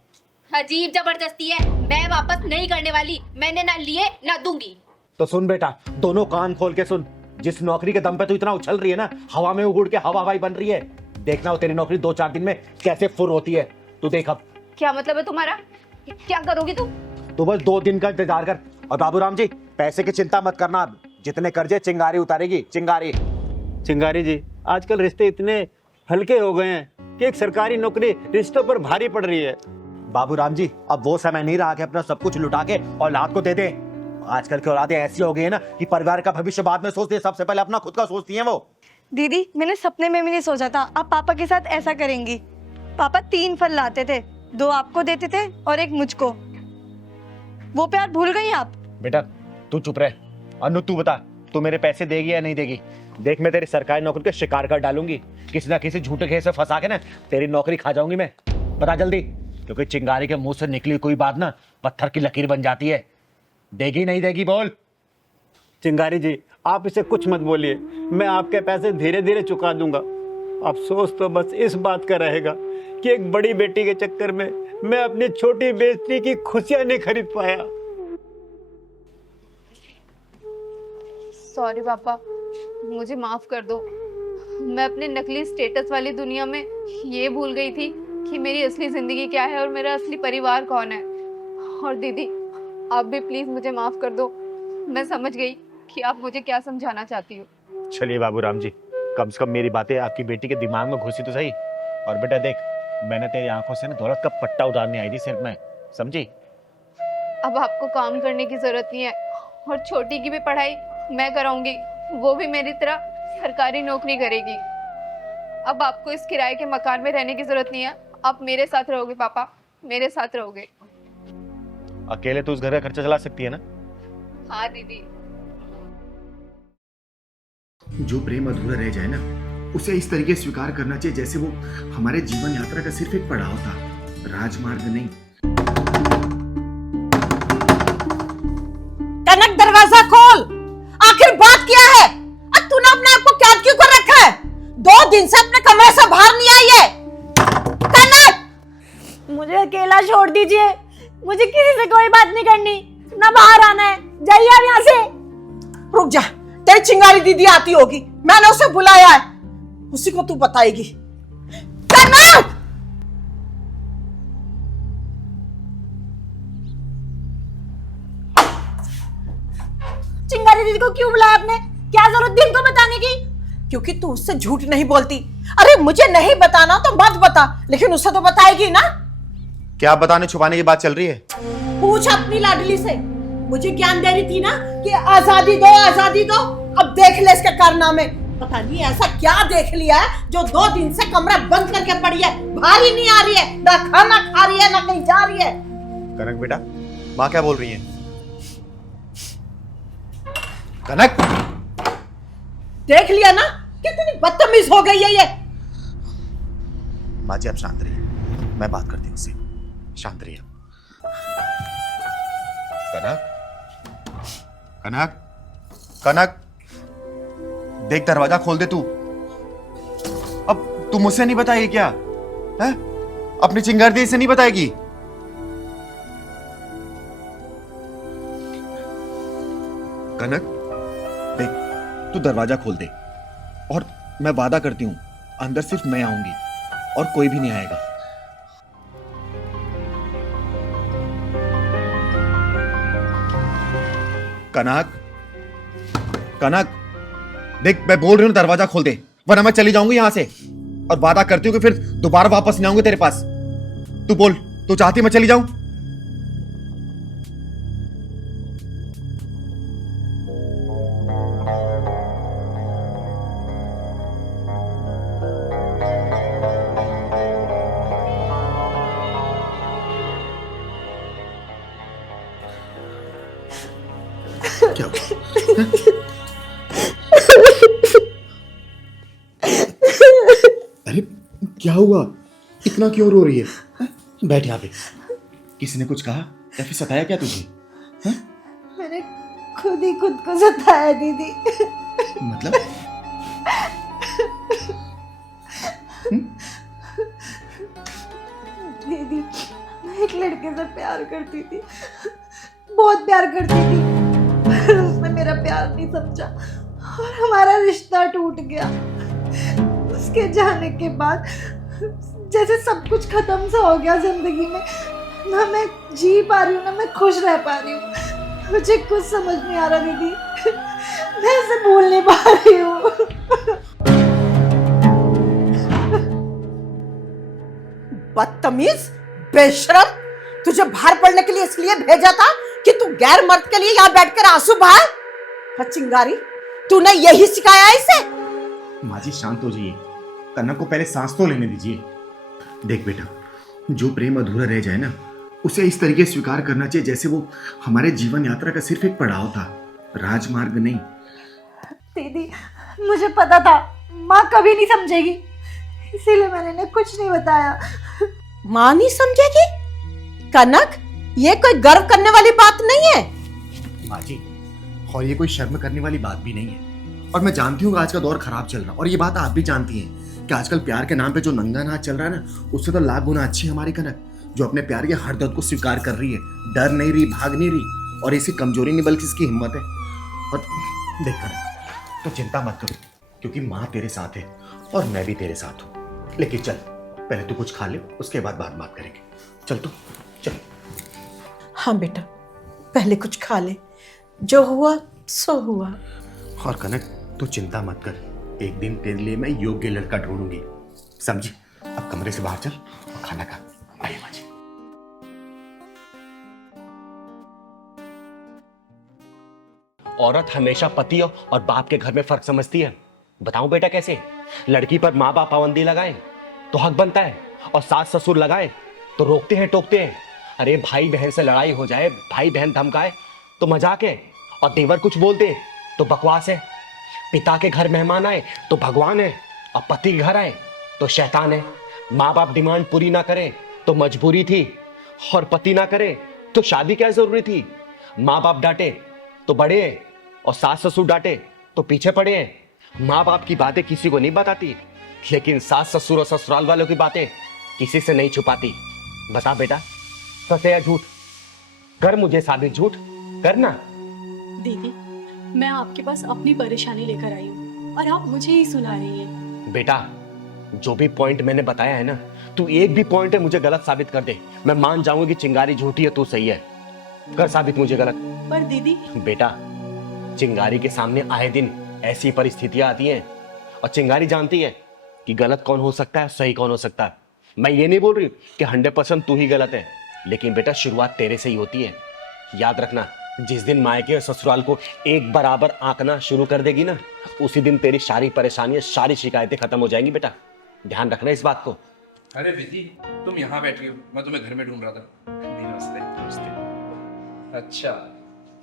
अजीब जबरदस्ती है, मैं वापस नहीं करने वाली, मैंने ना लिए ना दूंगी। तो सुन बेटा, दोनों कान खोल के सुन, जिस नौकरी के दम पे तू इतना उछल रही है ना, हवा में उड़ के हवा हवाई बन रही है, देखना वो तेरी नौकरी 2-4 दिन में कैसे फुर होती है, तू देख। अब क्या मतलब है तुम्हारा? क्या करोगी तुम? तू बस 2 दिन का इंतजार कर। और बाबूराम जी, पैसे की चिंता मत करना, अब जितने कर्जे चिंगारी उतारेगी, चिंगारी। चिंगारी जी, आजकल रिश्ते इतने हल्के हो गए हैं कि एक सरकारी नौकरी रिश्तों पर भारी पड़ रही है। बाबूराम जी, अब वो समय नहीं रहा कि अपना सब कुछ लुटा के औलाद को दे दे। आजकल की औलादें ऐसी हो गई है ना कि परिवार का भविष्य बाद में सोचती है, सबसे पहले अपना खुद का सोचती हैं वो। दीदी, मैंने सपने में भी नहीं सोचा था आप पापा के साथ ऐसा करेंगी। पापा 3 फल लाते थे, 2 आपको देते थे और 1 मुझको। वो प्यार भूल गई आप? बेटा तू चुप रह। अनु तू बता, तू मेरे पैसे देगी या नहीं देगी? देख, मैं तेरी सरकारी नौकरी के शिकार कर डालूंगी, किसी ना किसी झूठे खेस में फंसा के ना तेरी नौकरी खा जाऊंगी मैं। बता जल्दी, क्योंकि चिंगारी के मुंह से निकली कोई बात ना पत्थर की लकीर बन जाती है। देगी नहीं देगी बोल? चिंगारी जी, आप इसे कुछ मत बोलिए, मैं आपके पैसे धीरे धीरे चुका दूंगा। अफसोस तो बस इस बात का रहेगा कि एक बड़ी बेटी के चक्कर में मैं अपनी छोटी बेटी की खुशियां नहीं खरीद पाया। सॉरी पापा, मुझे माफ कर दो। मैं अपने नकली स्टेटस वाली दुनिया में ये भूल गई थी कि मेरी असली जिंदगी क्या है और मेरा असली परिवार कौन है। और दीदी, आप भी प्लीज मुझे माफ कर दो। मैं समझ गई कि आप मुझे क्या समझाना चाहती हो। चलिए बाबूराम जी, कम से कम मेरी बातें आपकी बेटी के दिमाग में घुसी तो सही। और बेटा देख, मैंने तेरी आंखों से ना दौलत का पट्टा उतारने आई थी सिर्फ मैं, समझी? अब आपको काम करने की जरूरत नहीं है और छोटी की भी पढ़ाई मैं कराऊंगी, वो भी मेरी तरह सरकारी नौकरी करेगी। अब आपको इस किराए के मकान में रहने की जरूरत नहीं है, आप मेरे साथ रहोगे पापा, मेरे साथ रहोगे। अकेले तो उस घर का खर्चा चला सकती है ना? हाँ दीदी। जो प्रेम अधूरा रह जाए ना, उसे इस तरीके स्वीकार करना चाहिए जैसे वो हमारे जीवन यात्रा का सिर्फ एक पड़ाव था, राजमार्ग नहीं। कनक, दरवाजा खोल। आखिर बात क्या है? तूने अपने आप को कैद क्यों कर रखा है? 2 दिन से अपने कमरे से बाहर नहीं आई है। कनक, मुझे अकेला छोड़ दीजिए, मुझे किसी से कोई बात नहीं करनी, ना बाहर आना है, जाइए आप यहाँ से। रुक जा, तेरी चिंगारी दीदी आती होगी, मैंने उसे बुलाया है, उसी को तू बताएगी। कनक! चिंगारी दीदी को क्यों बुलाया आपने? क्या जरूरत थी उनको बताने की? क्योंकि तू उससे झूठ नहीं बोलती। अरे मुझे नहीं बताना तो मत बता, लेकिन उसे तो बताएगी ना। क्या बताने छुपाने की बात चल रही है? पूछ अपनी लाडली से। मुझे ज्ञान दे रही थी ना कि आजादी दो, आजादी दो। अब देख ले इसके कारनामे। पता नहीं ऐसा क्या देख लिया है जो 2 दिन से कमरा बंद करके पड़ी है, बाहर ही नहीं आ रही है, ना खाना खा रही है, ना कहीं जा रही है। कनक बेटा, माँ क्या बोल रही है? कनक, देख लिया ना कितनी बदतमीज हो गई है ये। माँ जी आप शांत रहिए, मैं बात करती हूँ उससे, शांत रहिए। कनक, कनक, कनक, देख दरवाजा खोल दे तू। अब तू मुझसे नहीं बताएगी क्या? है? अपनी चिंगारी से नहीं बताएगी? कनक देख, तू दरवाजा खोल दे और मैं वादा करती हूं अंदर सिर्फ मैं आऊंगी और कोई भी नहीं आएगा। कनक, कनक देख, मैं बोल रही हूं दरवाजा खोल दे, वरना मैं चली जाऊंगी यहां से और वादा करती हूं कि फिर दोबारा वापस नहीं आऊंगी तेरे पास। तू बोल, तू चाहती मैं चली जाऊं? क्या अरे क्या हुआ? इतना क्यों रो रही है? बैठ यहाँ पे। किसी ने कुछ कहा या फिर सताया क्या तुझे? मैंने खुद ही खुद को सताया दीदी। मतलब? दीदी, मैं एक लड़के से प्यार करती थी, बहुत प्यार करती थी, पर उसने मेरा प्यार नहीं समझा और हमारा रिश्ता टूट गया। उसके जाने के बाद जैसे सब कुछ खत्म सा हो गया जिंदगी में। ना मैं जी पा रही हूँ, ना मैं खुश रह पा रही हूँ। मुझे कुछ समझ नहीं आ रहा दीदी, मैं इसे भूल नहीं पा रही हूँ। बदतमीज, बेशरम, तुझे बाहर पढ़ने के लिए इसलिए भेजा था कि तू गैर मर्द के लिए यहाँ बैठकर आंसू बहाए। चिंगारी, तूने यही सिखाया है इसे? माँ जी शांत हो जाइए, कनक को पहले सांस तो लेने दीजिए। देख बेटा, जो प्रेम अधूरा रह जाए ना, उसे इस तरीके स्वीकार करना चाहिए जैसे वो हमारे जीवन यात्रा का सिर्फ एक पड़ाव था, राजमार्ग नहीं। दीदी, मुझे पता था माँ कभी नहीं समझेगी, इसीलिए मैंने इन्हें कुछ नहीं बताया। माँ नहीं समझेगी? कनक, ये कोई गर्व करने वाली बात नहीं है। माँ जी, और ये कोई शर्म करने वाली बात भी नहीं है। और मैं जानती हूँ आज का दौर खराब चल रहा, और ये बात आप भी जानती हैं कि आजकल प्यार के नाम पे जो नंगा नाच चल रहा है ना, उससे तो लाख गुना अच्छी हमारी कनक, जो अपने प्यार के हर दर्द को स्वीकार कर रही है, डर नहीं रही, भाग नहीं रही, और इसकी कमजोरी नहीं बल्कि इसकी हिम्मत है। और देख कनक, तो चिंता मत करो, क्योंकि माँ तेरे साथ है और मैं भी तेरे साथ हूँ। लेकिन चल, पहले तू कुछ खा ले, उसके बाद बात करेंगे। चल तो चल। हाँ बेटा, पहले कुछ खा ले, जो हुआ सो हुआ। और कनक, तू चिंता मत कर, एक दिन तेरे लिए मैं योग्य लड़का ढूंढूंगी, समझी? अब कमरे से बाहर चल और खाना खा। आइए माँ जी। औरत हमेशा पति और बाप के घर में फर्क समझती है। बताऊं बेटा कैसे? लड़की पर माँ बाप पाबंदी लगाए तो हक बनता है, और सास ससुर लगाए तो रोकते हैं, टोकते हैं। अरे भाई बहन से लड़ाई हो जाए, भाई बहन धमकाए तो मजाक है, और देवर कुछ बोल दे तो बकवास है। पिता के घर मेहमान आए तो भगवान है, और पति के घर आए तो शैतान है। माँ बाप डिमांड पूरी ना करे तो मजबूरी थी, और पति ना करे तो शादी क्या जरूरी थी। माँ बाप डांटे तो बड़े हैं, और सास ससुर डांटे तो पीछे पड़े हैं। माँ बाप की बातें किसी को नहीं बताती, लेकिन सास ससुर और ससुराल वालों की बातें किसी से नहीं छुपाती। बता बेटा, सच है या झूठ? कर मुझे साबित, झूठ करना। दीदी, मैं आपके पास अपनी परेशानी लेकर आई हूँ और आप मुझे ही सुना रही हैं। बेटा, जो भी पॉइंट मैंने बताया है ना, तू एक भी पॉइंट है मुझे गलत साबित कर दे, मैं मान जाऊंगी कि चिंगारी झूठी है, तू सही है। कर साबित मुझे गलत। पर दीदी, बेटा, चिंगारी के सामने आए दिन ऐसी परिस्थितियां आती हैं, और चिंगारी जानती है कि गलत कौन हो सकता है, सही कौन हो सकता है। मैं ये नहीं बोल रही कि 100% तू ही गलत है, लेकिन बेटा शुरुआत तेरे से ही होती है। याद रखना, जिस दिन मायके और ससुराल को एक बराबर आंकना शुरू कर देगी ना, उसी दिन तेरी सारी परेशानियां, सारी शिकायतें खत्म हो जाएंगी। बेटा ध्यान रखना इस बात को। अरे विधि, तुम यहाँ बैठी हो, मैं तुम्हें घर में ढूंढ रहा था। नमस्ते। नमस्ते। अच्छा,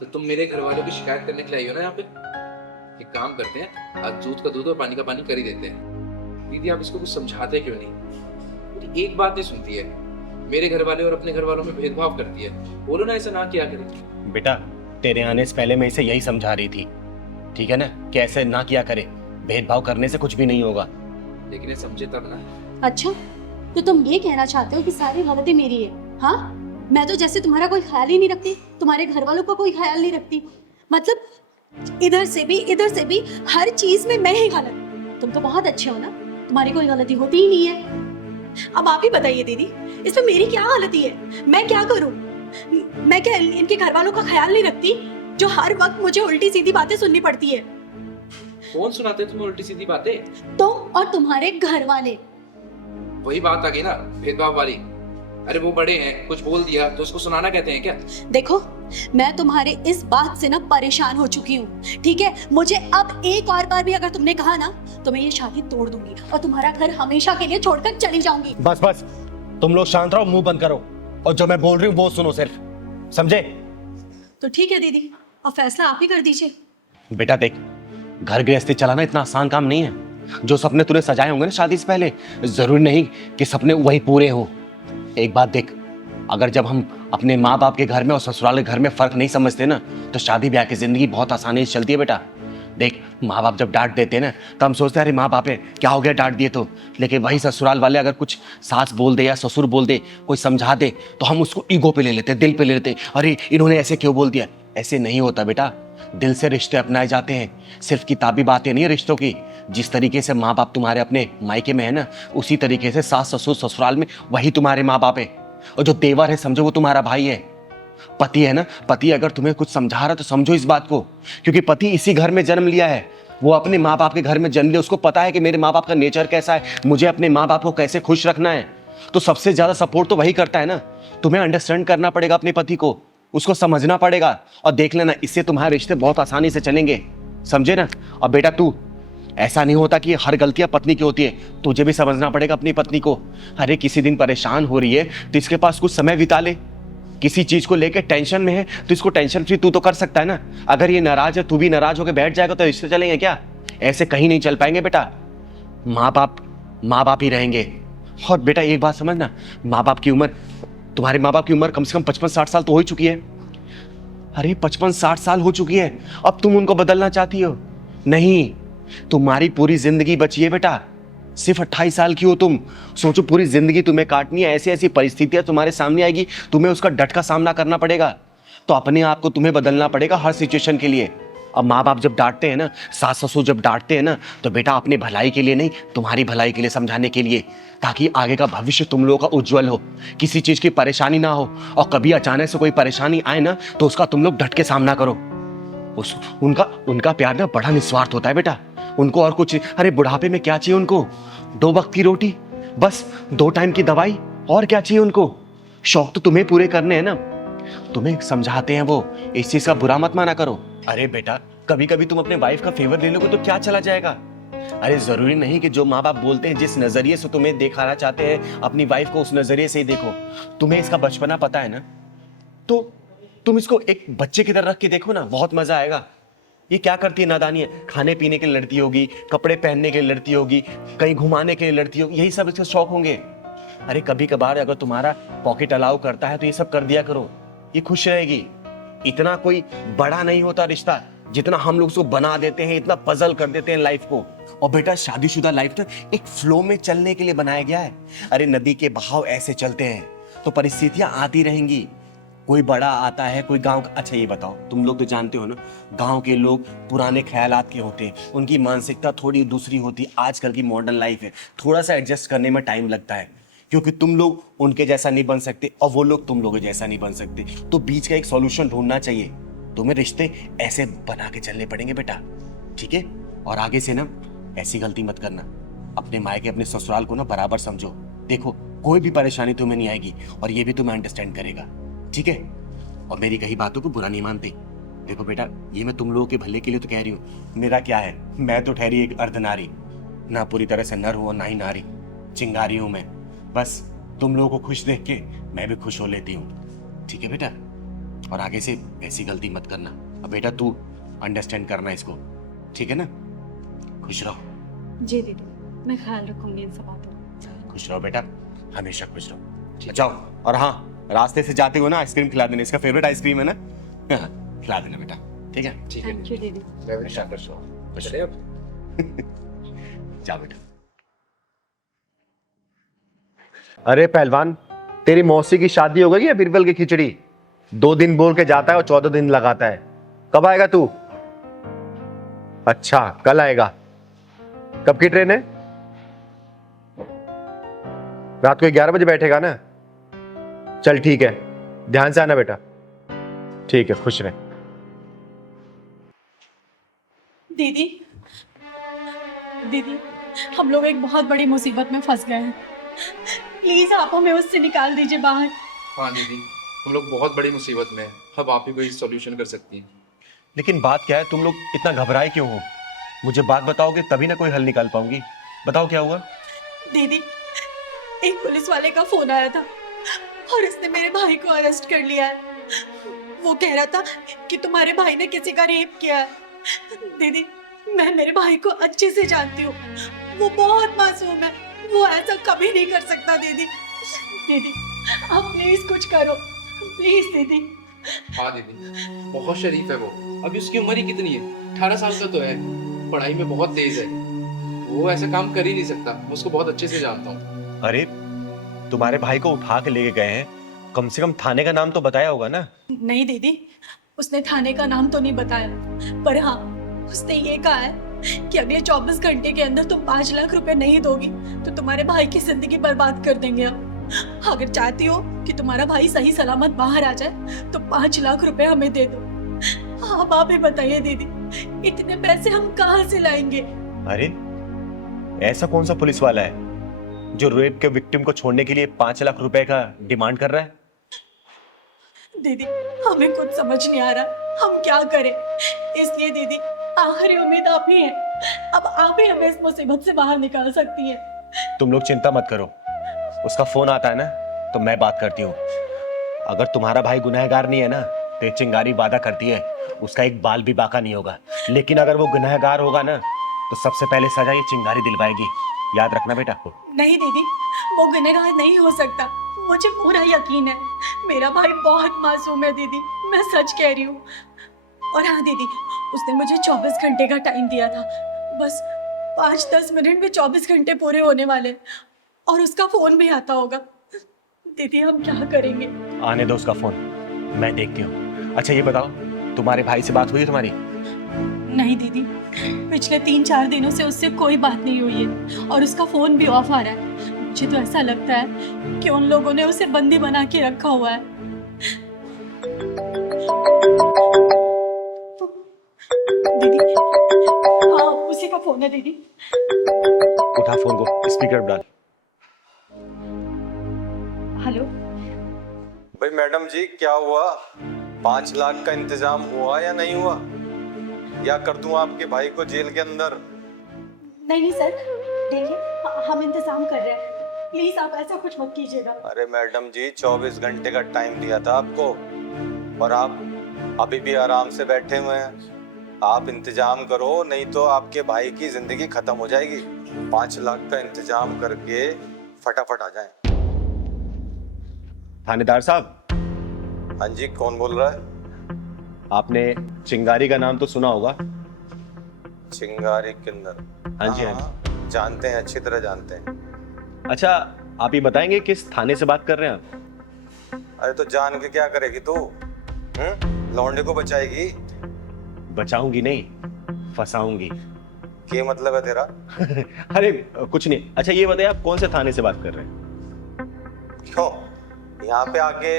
तो तुम मेरे घर वालों की शिकायत करने के लिए आई हो ना यहाँ पे? एक काम करते हैं, आज दूध का दूध और पानी का पानी कर ही देते हैं। दीदी, आप इसको कुछ समझाते क्यों नहीं? मेरी एक बात नहीं सुनती है, मेरे घर वाले और अपने घर वालों में भेदभाव करती है। बोलो ना ऐसा ना किया करे। बेटा, तेरे आने से पहले मैं इसे यही समझा रही थी, ठीक है ना, कि ऐसे ना किया करे, भेदभाव करने से कुछ भी नहीं होगा। लेकिन ये समझे तब ना। अच्छा, तो तुम ये कहना चाहते हो कि सारी गलती मेरी है? हाँ, मैं तो जैसे तुम्हारा कोई ख्याल ही नहीं रखती, तुम्हारे घर वालों का कोई ख्याल नहीं रखती। मतलब इधर से भी हर चीज में मैं ही गलत। तुम तो बहुत अच्छे हो ना, तुम्हारी कोई गलती होती ही नहीं है। अब आप ही बताइए दीदी, इसमें मेरी क्या गलती है? मैं क्या करूं? मैं क्या इनके घर वालों का ख्याल नहीं रखती, जो हर वक्त मुझे उल्टी सीधी बातें सुननी पड़ती है? कौन सुनाते तुम्हें उल्टी सीधी बातें? तुम और तुम्हारे घर वाले। वही बात आ गई ना, भेदभाव वाली। अरे वो बड़े हैं, कुछ बोल दिया तो उसको सुनाना कहते हैं क्या? देखो, मैं तुम्हारे इस बात से ना परेशान हो चुकी हूँ, ठीक है? मुझे अब एक और बार भी अगर तुमने कहा ना, तो मैं ये शादी तोड़ दूंगी और तुम्हारा घर हमेशा के लिए छोड़कर चली जाऊंगी। बस बस, तुम लोग शांत रहो, मुंह बंद करो, और जो मैं बोल रही हूँ वो सुनो सिर्फ, समझे? तो ठीक है दीदी, अब फैसला आप ही कर दीजिए। बेटा देख, घर गृहस्थी चलाना इतना आसान काम नहीं है। जो सपने तूने सजाए होंगे ना शादी से पहले, जरूरी नहीं कि सपने वही पूरे हो। एक बात देख, अगर जब हम अपने माँ बाप के घर में और ससुराल के घर में फर्क नहीं समझते ना, तो शादी ब्याह की जिंदगी बहुत आसानी से चलती है। बेटा देख, माँ बाप जब डांट देते हैं ना, तो हम सोचते हैं अरे माँ बाप है, क्या हो गया डांट दिए तो। लेकिन वही ससुराल वाले अगर कुछ सास बोल दे या ससुर बोल दे, कोई समझा दे, तो हम उसको ईगो पे ले लेते हैं, दिल पे ले लेते हैं, अरे इन्होंने ऐसे क्यों बोल दिया। ऐसे नहीं होता बेटा, दिल से रिश्ते अपनाए जाते हैं, सिर्फ किताबी बातें नहीं है रिश्तों की। जिस तरीके से माँ बाप तुम्हारे अपने मायके में है ना, उसी तरीके से सास ससुर ससुराल में वही तुम्हारे माँ बाप है। और जो देवर है समझो वो तुम्हारा भाई है। पति है ना, पति अगर तुम्हें कुछ समझा रहा है तो समझो इस बात को, क्योंकि पति इसी घर में जन्म लिया है, वो अपने माँ बाप के घर में जन्म लिया, उसको पता है कि मेरे माँ बाप का नेचर कैसा है, मुझे अपने माँ बाप को कैसे खुश रखना है। तो सबसे ज्यादा सपोर्ट तो वही करता है ना। तुम्हें अंडरस्टैंड करना पड़ेगा अपने पति को, उसको समझना पड़ेगा, और देख लेना इससे तुम्हारे रिश्ते बहुत आसानी से चलेंगे, समझे ना? और बेटा तू, ऐसा नहीं होता कि हर गलतियां पत्नी की होती है, तुझे भी समझना पड़ेगा अपनी पत्नी को। अरे किसी दिन परेशान हो रही है तो इसके पास कुछ समय बिता ले, किसी चीज को लेकर टेंशन में है तो इसको टेंशन फ्री तू तो कर सकता है ना। अगर ये नाराज है, तू भी नाराज होकर बैठ जाएगा तो रिश्ते चलेंगे क्या? ऐसे कहीं नहीं चल पाएंगे बेटा। माँ बाप ही रहेंगे। और बेटा एक बात समझना, माँ बाप की उम्र, तुम्हारे माँ बाप की उम्र कम से कम 55-60 साल तो हो ही चुकी है। अरे 55-60 साल हो चुकी है, अब तुम उनको बदलना चाहती हो? नहीं, तुम्हारी पूरी जिंदगी बची है बेटा, सिर्फ 28 साल की हो तुम। सोचो पूरी जिंदगी तुम्हें काटनी है, ऐसी ऐसी परिस्थितियां तुम्हारे सामने आएगी, तुम्हें उसका डट का सामना करना पड़ेगा। तो अपने आप को तुम्हें बदलना पड़ेगा हर सिचुएशन के लिए। अब माँ बाप जब डांटते हैं ना, सास ससुर जब डांटते हैं ना, तो बेटा अपने भलाई के लिए नहीं, तुम्हारी भलाई के लिए समझाने के लिए, ताकि आगे का भविष्य तुम लोगों का उज्जवल हो, किसी चीज की परेशानी ना हो। और कभी अचानक से कोई परेशानी आए ना, तो उसका तुम लोग डट के सामना करो। उनका प्यार ना बड़ा निस्वार्थ होता है बेटा। उनको और कुछ, अरे बुढ़ापे में क्या चाहिए उनको? 2 वक्त की रोटी, बस 2 टाइम की दवाई, और क्या चाहिए उनको? शौक तो तुम्हें पूरे करने हैं ना। तुम्हें समझाते हैं वो, इस चीज का बुरा मत माना करो। अरे बेटा, कभी कभी तुम अपने वाइफ का फेवर ले लोगे तो क्या चला जाएगा? अरे जरूरी नहीं कि जो माँ बाप बोलते हैं, जिस नजरिए से तुम्हें दिखाना चाहते हैं अपनी वाइफ को, उस नजरिए से ही देखो। तुम्हें इसका बचपना पता है ना, तो तुम इसको एक बच्चे की तरह रख के देखो ना, बहुत मजा आएगा। ये क्या करती है नादानी है, खाने पीने के लिए लड़ती होगी, कपड़े पहनने के लिए लड़ती होगी, कहीं घुमाने के लिए लड़ती होगी, यही सब इसके शौक होंगे। अरे कभी कभार अगर तुम्हारा पॉकेट अलाउ करता है तो ये सब कर दिया करो, ये खुश रहेगी। इतना कोई बड़ा नहीं होता रिश्ता जितना हम लोग उसको बना देते हैं, इतना पजल कर देते हैं लाइफ को। और बेटा शादीशुदा लाइफ तो एक फ्लो में चलने के लिए बनाया गया है। अरे नदी के बहाव ऐसे चलते हैं तो परिस्थितियां आती रहेंगी। कोई बड़ा आता है, कोई गांव का। अच्छा ये बताओ, तुम लोग तो जानते हो ना, गांव के लोग पुराने ख्यालात के होते हैं, उनकी मानसिकता थोड़ी दूसरी होती है। आजकल की मॉडर्न लाइफ है, थोड़ा सा एडजस्ट करने में टाइम लगता है, क्योंकि तुम लोग उनके जैसा नहीं बन सकते और वो लोग तुम लोगों जैसा नहीं बन सकते। तो बीच का एक सॉल्यूशन ढूंढना चाहिए। तुम्हें रिश्ते ऐसे बना के चलने पड़ेंगे बेटा, ठीक है? और आगे से ना ऐसी गलती मत करना। अपने मायके अपने ससुराल को ना बराबर समझो। देखो कोई भी परेशानी तुम्हें नहीं आएगी और ये भी तुम्हें अंडरस्टैंड करेगा, ठीक है? और मेरी कही बातों को बुरा नहीं मानते। देखो बेटा, ये मैं तुम लोगों के भले के लिए तो कह रही हूँ। मेरा क्या है, मैं तो ठहरी एक अर्धनारी, ना पूरी तरह से नर हूँ और ना ही नारी, चिंगारी हूँ मैं। बस तुम लोगों को खुश देख के मैं भी खुश हो लेती हूँ, ठीक है बेटा? और आगे से ऐसी गलती मत करना। अब बेटा तू अंडरस्टैंड करना इसको, ठीक है ना? खुश रहो। जी दीदी, मैं ख्याल रखूंगी इन सब बातों का। खुश रहो बेटा, हमेशा खुश रहो। जाओ, और हाँ रास्ते से जाते हो ना आइसक्रीम खिला देना, इसका फेवरेट आइसक्रीम है ना, खिला देना बेटा, ठीक है? ठीक है, थैंक यू दीदी। हमेशा खुश रहो। चले अब। जाओ बेटा। अरे पहलवान, तेरी मौसी की शादी हो गई है बीरबल की खिचड़ी? 2 दिन बोल के जाता है और 14 दिन लगाता है। कब आएगा तू? अच्छा कल आएगा। कब की ट्रेन है? रात को 11 बजे बैठेगा ना? चल ठीक है, ध्यान से आना बेटा। ठीक है, खुश रहे। दीदी, दीदी, हम लोग एक बहुत बड़ी मुसीबत में फंस गए हैं। प्लीज आप हमें उससे निकाल दीजिए बाहर। हाँ दीदी, हम लोग बहुत बड़ी मुसीबत में हैं। अब आप ही कोई सॉल्यूशन कर सकती हैं। लेकिन बात क्या है, तुम लोग इतना घबराए क्यों हो? मुझे बात बताओगे तभी ना कोई हल निकाल पाऊंगी। बताओ क्या हुआ? दीदी, एक पुलिस वाले का फोन आया था और उसने मेरे भाई को अरेस्ट कर लिया है। वो कह रहा था कि तुम्हारे भाई ने किसी का रेप किया है। दीदी, मैं मेरे भाई को अच्छे से जानती हूँ, वो बहुत मासूम है, वो ऐसा कभी नहीं कर सकता। दीदी, दीदी आप प्लीज कुछ करो, प्लीज दीदी। हाँ दीदी, बहुत शरीफ है वो। अभी उसकी उम्र ही कितनी है? 18 साल का तो है, पढ़ाई में बहुत तेज है। वो ऐसा काम कर ही नहीं सकता, मैं उसको बहुत अच्छे से जानता हूँ। अरे तुम्हारे भाई को उठा के लेके गए हैं, कम से कम थाने का नाम तो बताया होगा ना? नहीं दीदी, उसने थाने का नाम तो नहीं बताया, पर हाँ उसने ये कहा है कि अगले 24 घंटे के अंदर तुम 5 लाख रुपए नहीं दोगी तो तुम्हारे भाई की जिंदगी बर्बाद कर देंगे हम। अगर चाहती हो कि तुम्हारा भाई सही सलामत बाहर आ जाए तो 5 लाख रुपए हमें दे दो। आप ही बताइए दीदी, इतने पैसे हम कहाँ से लाएंगे? अरे ऐसा कौन सा पुलिस वाला है जो रेप के विक्टिम को छोड़ने के लिए 5 लाख रुपए का डिमांड कर रहा है? दीदी हमें कुछ समझ नहीं आ रहा, हम क्या करें। इसलिए दीदी आखिरी उम्मीद आप ही है, अब आप ही हमें इस मुसीबत से बाहर निकाल सकती हैं। तुम लोग चिंता मत करो, उसका फोन आता है ना तो मैं बात करती हूँ। अगर तुम्हारा भाई गुनहगार नहीं है ना तो ये चिंगारी वादा करती है उसका एक बाल भी बाका नहीं होगा, लेकिन अगर वो गुनहगार होगा ना तो सबसे पहले सजा ये चिंगारी दिलवाएगी। याद रखना बेटा। नहीं दीदी, वो गुनहगार नहीं हो सकता, मुझे पूरा यकीन है। मेरा भाई बहुत मासूम है दीदी, मैं सच कह रही हूँ। और हाँ दीदी, उसने मुझे 24 घंटे का टाइम दिया था, बस 5-10 मिनट में 24 घंटे पूरे होने वाले और उसका फोन भी आता होगा। दीदी हम क्या करेंगे? आने दो उसका फोन, मैं देखती हूँ। अच्छा ये बताओ, तुम्हारे भाई से बात हुई है तुम्हारी? नहीं दीदी, पिछले 3-4 दिनों से उससे कोई बात नहीं हुई है और उसका फोन भी ऑफ आ रहा है। मुझे तो ऐसा लगता है कि उन लोगों ने उसे बंदी बना के रखा हुआ है। दीदी, हाँ उसी का फोन है दीदी। उठा फोन को, स्पीकर पर डाल। हेलो भाई मैडम जी, क्या हुआ? 5 लाख का इंतजाम हुआ या नहीं हुआ? या कर दूं आपके भाई को जेल के अंदर? नहीं सर, देखिए हम इंतजाम कर रहे हैं, प्लीज आप ऐसा कुछ मत कीजिएगा। अरे मैडम जी, 24 घंटे का टाइम दिया था आपको और आप अभी भी आराम से बैठे हुए हैं। आप इंतजाम करो, नहीं तो आपके भाई की जिंदगी खत्म हो जाएगी। 5 लाख का इंतजाम करके फटाफट आ जाएं। थानेदार साहब। हाँ जी, कौन बोल रहा है? आपने चिंगारी का नाम तो सुना होगा? चिंगारी किन्नर? हाँ जी हाँ, जानते हैं, अच्छी तरह जानते हैं। अच्छा आप ये बताएंगे किस थाने से बात कर रहे हैं आप? अरे तो जान के क्या करेगी तू? लौंडे को बचाएगी? बचाऊंगी नहीं, फंसाऊंगी। क्या मतलब है तेरा? अरे कुछ नहीं। अच्छा ये बताइए आप कौन से थाने से बात कर रहे हैं? क्यों, यहाँ पे आके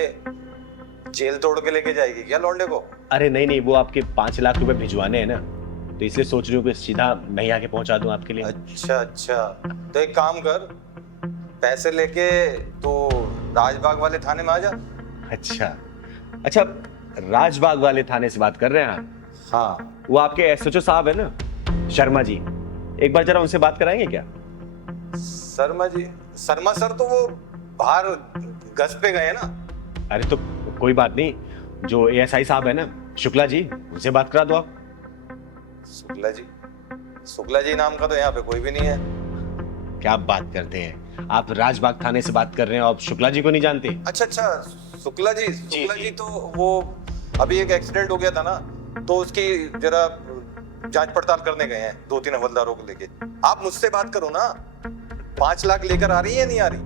जेल तोड़ के लेके जाएगी क्या लौंडे को? अरे नहीं नहीं, वो आपके 5 लाख रुपए भिजवाने हैं ना, तो इसलिए सोच रही हूँ कि सीधा मैं आके पहुंचा दूं आपके लिए। अच्छा अच्छा, तो एक काम कर, पैसे लेके तो राजबाग वाले थाने में आ जा। अच्छा अच्छा, राजबाग वाले थाने से बात कर रहे हैं आप? हाँ, वो आपके एसएचओ साहब है ना, शर्मा जी, एक बार जरा उनसे बात कराएंगे क्या? शर्मा जी? शर्मा सर तो वो बाहर गश्त पे गए ना। अरे तो कोई बात नहीं, जो एएसआई साहब है ना, शुक्ला जी, उनसे बात करा दो आप। शुक्ला जी? शुक्ला जी नाम का तो यहाँ पे कोई भी नहीं है। क्या बात करते हैं आप? राजबाग थाने से बात कर रहे हैं और शुक्ला जी को नहीं जानते? अच्छा अच्छा, शुक्ला जी तो वो अभी एक एक्सीडेंट हो गया था ना, तो उसकी जरा जांच पड़ताल करने गए हैं 2-3 हवलदारों को लेके। आप मुझसे बात करो ना, 5 लाख लेकर आ रही है या नहीं आ रही?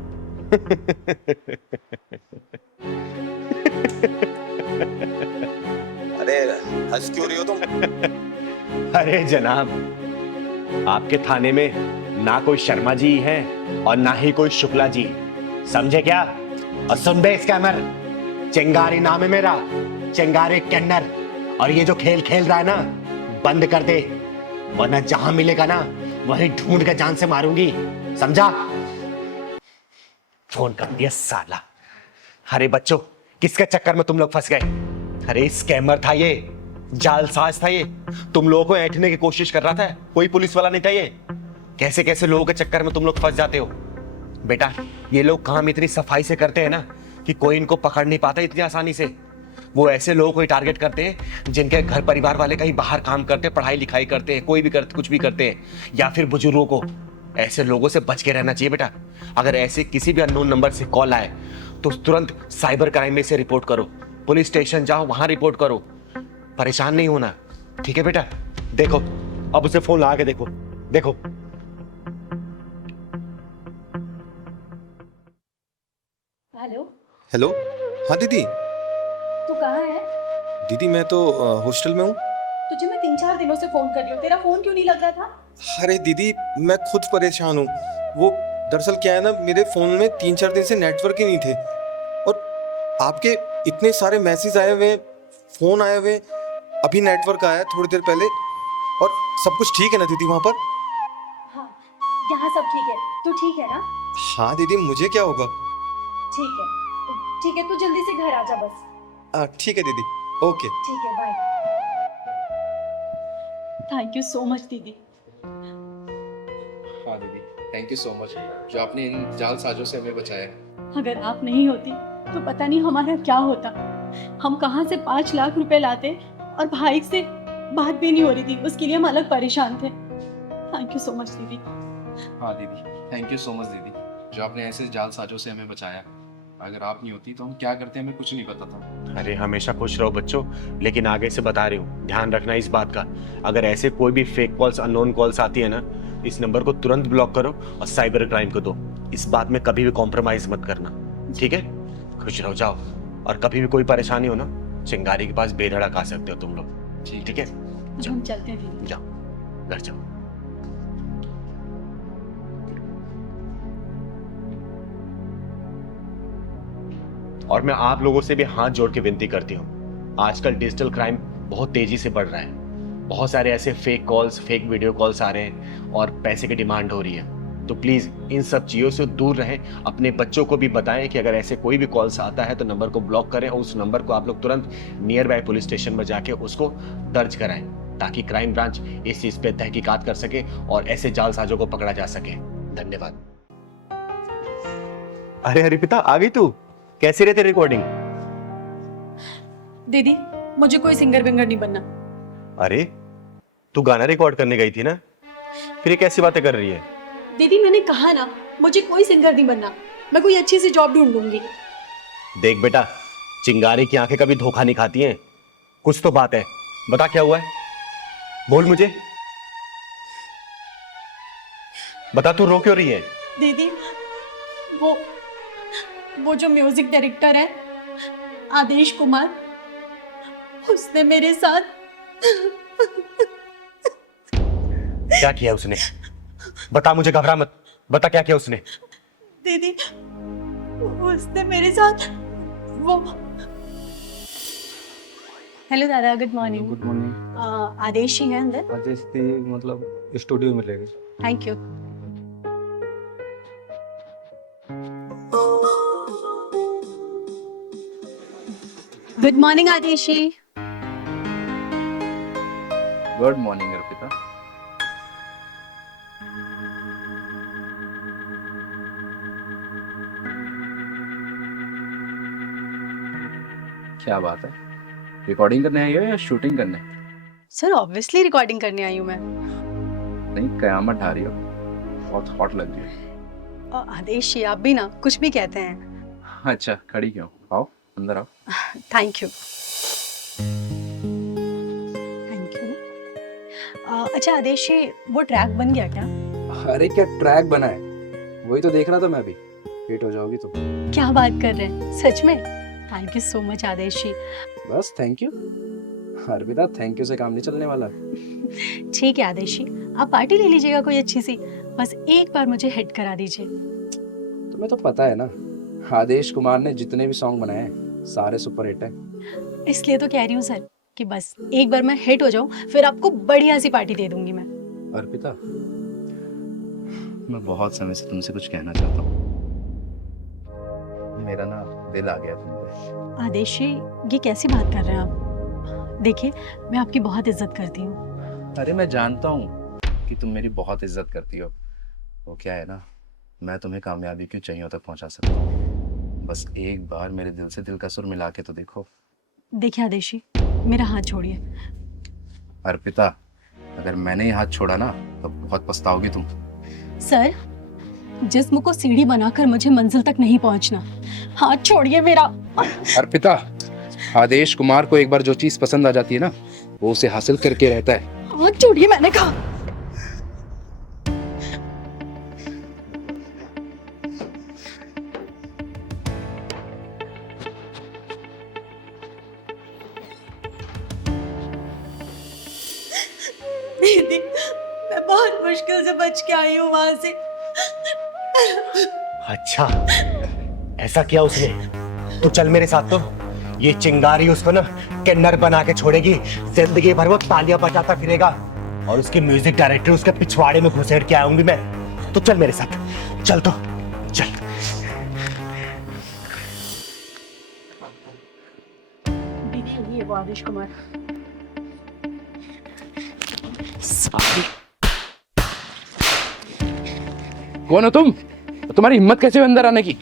अरे हंस क्यों रही हो तुम? अरे जनाब, आपके थाने में ना कोई शर्मा जी है और ना ही कोई शुक्ला जी, समझे क्या? और सुन बे स्कैमर, चिंगारी नाम है मेरा, चिंगारी किन्नर। और ये जो खेल खेल रहा है ना, बंद कर दे, वरना जहां मिलेगा ना वहीं ढूंढ के जान से मारूंगी, समझा? फोन कर दिया साला। अरे बच्चों, किसके चक्कर में तुम लोग फंस गए? अरे स्कैमर था ये, जालसाज था ये, तुम लोगों को ऐंठने की कोशिश कर रहा था, कोई पुलिस वाला नहीं था ये। कैसे कैसे लोगों के चक्कर में तुम लोग फंस जाते हो। बेटा ये लोग काम इतनी सफाई से करते हैं ना कि कोई इनको पकड़ नहीं पाता इतनी आसानी से। वो ऐसे लोगों को ही टारगेट करते हैं जिनके घर परिवार वाले कहीं बाहर काम करते, पढ़ाई लिखाई करते हैं, कोई भी करते, कुछ भी करते हैं, या फिर बुजुर्गों को। ऐसे लोगों से बच के रहना चाहिए बेटा। अगर ऐसे किसी भी अननोन नंबर से कॉल आए तो तुरंत साइबर क्राइम में से रिपोर्ट करो, पुलिस स्टेशन जाओ, वहां रिपोर्ट करो। परेशान नहीं होना, ठीक है बेटा? देखो अब उसे फोन लगा के देखो, देखो। हेलो हेलो, हाँ दीदी। तू कहाँ है? दीदी मैं तो हॉस्टल में हूँ। तुझे मैं 3-4 दिनों से फोन कर रही हूँ, तेरा फोन क्यों नहीं लग रहा था? अरे दीदी मैं खुद परेशान हूँ। वो दरअसल क्या है ना, मेरे फ़ोन में 3-4 दिन से नेटवर्क ही नहीं थे और आपके इतने सारे मैसेज आए हुए, फ़ोन आए हुए, अभी नेटवर्क आया थोड़ी देर पहले। और सब कुछ ठीक है ना दीदी वहाँ पर? हाँ, यहाँ सब ठीक है। तू ठीक है ना? हाँ दीदी, मुझे क्या होगा? ठीक है ठीक है, तू जल्दी से घर आ जा बस। ठीक है दीदी, ओके। ठीक है, bye. Thank you so much दीदी। हाँ दीदी, थैंक यू सो मच जो आपने इन जालसाजों से हमें बचाया। अगर आप नहीं होती तो पता नहीं हमारा क्या होता। हम कहाँ से 5 लाख रुपए लाते और भाई से बात भी नहीं हो रही थी, उसके लिए हम अलग परेशान थे। थैंक यू सो मच दीदी। हाँ दीदी, थैंक यू सो मच दीदी जो आपने ऐसे जालसाजों से हमें बचाया। अगर आप नहीं होती तो हम क्या करते हमें कुछ नहीं पता था। अरे हमेशा खुश रहो बच्चों, लेकिन आगे से बता रही हूँ, ध्यान रखना इस बात का, अगर ऐसे कोई भी फेक कॉल्स, अननोन कॉल्स आती है ना, इस नंबर को तुरंत ब्लॉक करो और साइबर क्राइम को दो। इस बात में कभी भी कॉम्प्रोमाइज मत करना, ठीक है? खुश रहो, जाओ। और कभी भी कोई परेशानी हो ना, चिंगारी के पास बेधड़क आ सकते हो तुम लोग, ठीक है? हम चलते हैं दीदी। जाओ, घर जाओ। और मैं आप लोगों से भी हाथ जोड़ के विनती करती हूँ, आजकल डिजिटल क्राइम बहुत तेजी से बढ़ रहा है। बहुत सारे ऐसे fake calls, fake video calls आ रहे हैं और पैसे की डिमांड हो रही है। तो प्लीज इन सब चीजों से दूर रहें। अपने बच्चों को भी बताएं कि अगर ऐसे कोई भी कॉल्स आता है तो नंबर को ब्लॉक करें और उस नंबर को आप लोग तुरंत नियर बाय पुलिस स्टेशन में जाके उसको दर्ज कराएं, ताकि क्राइम ब्रांच इस चीज पे तहकीकात कर सके और ऐसे जालसाजों को पकड़ा जा सके। धन्यवाद। अरे हरिपिता, आ गई तू? कैसी रहती रिकॉर्डिंग? दीदी मुझे कोई सिंगर विंगर नहीं बनना। अरे तू गाना रिकॉर्ड करने गई थी ना, फिर ये कैसी बातें कर रही है? दीदी मैंने कहा ना, मुझे कोई सिंगर नहीं बनना, मैं कोई अच्छी सी जॉब ढूंढ लूंगी। देख बेटा, चिंगारी की आंखें कभी धोखा नहीं खाती हैं। कुछ तो बात है, बता क्या हुआ है, बोल मुझे, बता। तू रो क्यों रही है? दीदी वो जो म्यूजिक डायरेक्टर है आदेश कुमार, उसने मेरे साथ क्या किया उसने? बता मुझे, घबरा मत, बता क्या किया उसने? दीदी उसने मेरे साथ वो। हेलो दादा, good morning. Good morning. Aadesh ही है अंदर? आदेश थी मतलब स्टूडियो में रहेगी। Thank you. Good morning Aadeshi. Good morning Arpita. क्या बात है, रिकॉर्डिंग करने आई हो या शूटिंग करने? सर ऑब्वियसली रिकॉर्डिंग करने आई हूँ मैं। नहीं, कयामत ढा रही हो, बहुत हॉट लग रही है। आदेश जी आप भी ना कुछ भी कहते हैं। अच्छा, खड़ी क्यों? आओ अंदर आओ। Thank you. Thank you. अच्छा आदेश जी, वो ट्रैक बन गया क्या? अरे क्या ट्रैक बना है, वही तो देख रहा था मैं भी। हिट हो जाओगी तुम। क्या बात कर रहे हैं, सच में? थैंक यू सो मच आदेश जी। बस thank you Arpita, thank you से काम नहीं चलने वाला। ठीक है आदेश जी, आप पार्टी ले लीजिएगा कोई अच्छी सी, बस एक बार मुझे हिट करा दीजिए। तुम्हें तो पता है ना, आदेश कुमार ने जितने भी सॉन्ग बनाए हैं सारे सुपर हिट हैं। इसलिए तो कह रही हूँ सर कि बस एक बार मैं हिट हो जाऊं, फिर आपको बढ़िया सी पार्टी दे दूंगी मैं। अर्पिता, मैं बहुत समय से तुमसे कुछ कहना चाहता हूँ। मेरा ना दिल आ गया तुम पे। आदेश जी ये कैसी बात कर रहे हैं आप? देखिए मैं आपकी बहुत इज्जत करती हूँ। अरे मैं जानता हूँ कि तुम मेरी बहुत इज्जत करती हो। वो क्या है ना, मैं तुम्हें कामयाबी की ऊंचाइयों तक पहुंचा सकता हूँ। बस एक बार मेरे दिल से दिल का सुर मिला के तो देखो। देखिए आदेश जी, मेरा हाथ छोड़िए। अर्पिता, अगर मैंने ये हाथ छोड़ा ना तो बहुत पछताओगी तुम। सर, जिस्म को सीढ़ी बनाकर मुझे मंजिल तक नहीं पहुंचना, हाथ छोड़िए मेरा। अर्पिता, आदेश कुमार को एक बार जो चीज पसंद आ जाती है ना, वो उसे हासिल करके रहता है। हाथ छोड़िए मैंने कहा। दीदी, मैं बहुत मुश्किल से बच के आई हूँ वहां से। अच्छा, ऐसा किया उसने? तो चल मेरे साथ, तो ये चिंगारी उसको ना किन्नर बना के छोड़ेगी। जिंदगी भर वो तालियां बजाता फिरेगा और उसके म्यूजिक डायरेक्टर उसके पिछवाड़े में घुसेड़ के आऊंगी मैं। तो चल मेरे साथ, चल तो चल। ये वो आदेश कुमार। कौन हो तुम? तुम्हारी हिम्मत कैसे हुई अंदर आने की?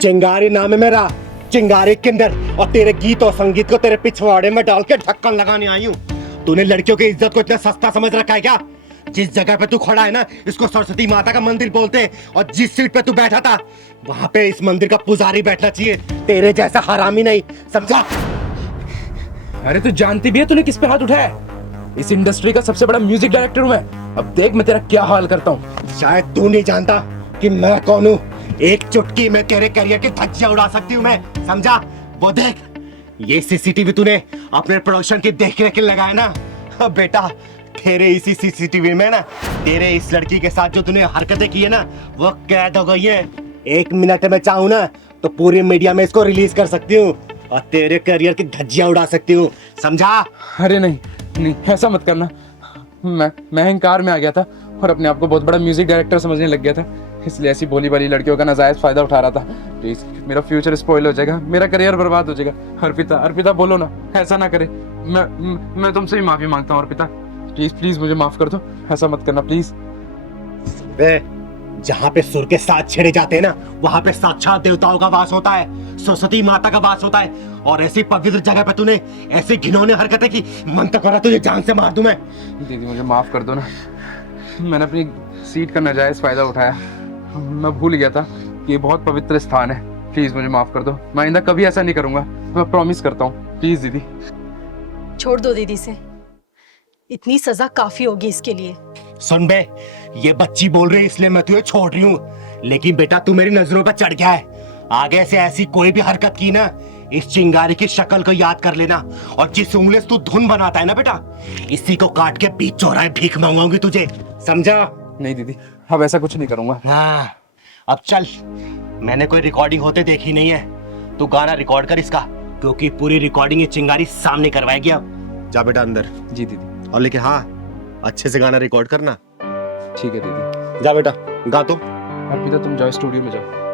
चिंगारी नाम है मेरा, चिंगारी किन्नर, और तेरे गीत और संगीत को तेरे पिछवाड़े में डाल के ढक्कन लगाने आई हूँ। तूने लड़कियों की इज्जत को इतना सस्ता समझ रखा है क्या? जिस जगह पे तू खड़ा है ना, इसको सरस्वती माता का मंदिर बोलते हैं, और जिस सीट पे तू बैठा था वहां पे इस मंदिर का पुजारी बैठना चाहिए, तेरे जैसा हरामी नहीं, समझा? अरे तू जानती भी है तूने किस पे हाथ उठाया है? इस इंडस्ट्री का सबसे बड़ा म्यूजिक डायरेक्टर हूं मैं। अब देख मैं तेरा क्या हाल करता हूँ। शायद तू नहीं जानता कि मैं कौन हूँ। एक चुटकी में तेरे करियर की धज्जियां उड़ा सकती हूँ मैं, समझा? वो देख, ये सीसीटीवी तूने अपने प्रोडक्शन की देख रेख के लगाया ना, अब बेटा तेरे इसी सीसीटीवी में ना तेरे इस लड़की के साथ जो तूने हरकतें की है ना वो कैद हो गई है। 1 मिनट में चाहूँ ना तो पूरी मीडिया में इसको रिलीज कर सकती हूँ और तेरे करियर की धज्जियां उड़ा सकती हूँ, समझा? अरे नहीं नहीं, ऐसा मत करना। मैं अहंकार में आ गया था और अपने आप को बहुत बड़ा म्यूजिक डायरेक्टर समझने लग गया था, इसलिए ऐसी भोली भाली लड़कियों का नाजायज फायदा उठा रहा था। प्लीज, मेरा फ्यूचर स्पॉइल हो जाएगा, मेरा करियर बर्बाद हो जाएगा। अर्पिता, अर्पिता बोलो ना, ऐसा ना करे। मैं तुमसे ही माफी मांगता हूँ अर्पिता, प्लीज प्लीज मुझे माफ कर दो, ऐसा मत करना प्लीज। जहाँ पे सुर के साथ छेड़े जाते हैं ना वहाँ पे साक्षात देवताओं का वास होता है, सरस्वती माता का वास होता है, और ऐसी पवित्र जगह पे तूने ऐसी घिनौनी हरकतें की, मन तो करा तुझे जान से मार दूं मैं। दीदी मुझे माफ कर दो ना, मैंने अपनी सीट का नाजायज फायदा उठाया, मैं भूल गया था कि ये बहुत पवित्र स्थान है। प्लीज मुझे माफ कर दो, मैं आइंदा कभी ऐसा नहीं करूंगा, मैं प्रॉमिस करता हूँ। प्लीज दीदी। छोड़ दो दीदी से, इतनी सजा काफी होगी इसके लिए। सुन बे, ये बच्ची बोल रही है इसलिए मैं तुझे छोड़ रही हूँ, लेकिन बेटा तू मेरी नजरों पर चढ़ गया है। आगे से ऐसी कोई भी हरकत की ना, इस चिंगारी की शक्ल को याद कर लेना, और जिस उंगली से तू धुन बनाता है ना बेटा, इसी को काट के बीच चौराहे भीख मांगूंगी तुझे, समझा? नहीं दीदी, अब ऐसा कुछ नहीं करूंगा। हाँ, अब चल, मैंने कोई रिकॉर्डिंग होते देखी नहीं है, तू गाना रिकॉर्ड कर इसका, क्योंकि पूरी रिकॉर्डिंग ये चिंगारी सामने करवाएगी। अब जा बेटा अंदर। जी दीदी। और लेकिन हाँ, अच्छे से गाना रिकॉर्ड करना। ठीक है दीदी। जा बेटा, गा तो। अर्पिता तुम जाओ स्टूडियो में जाओ।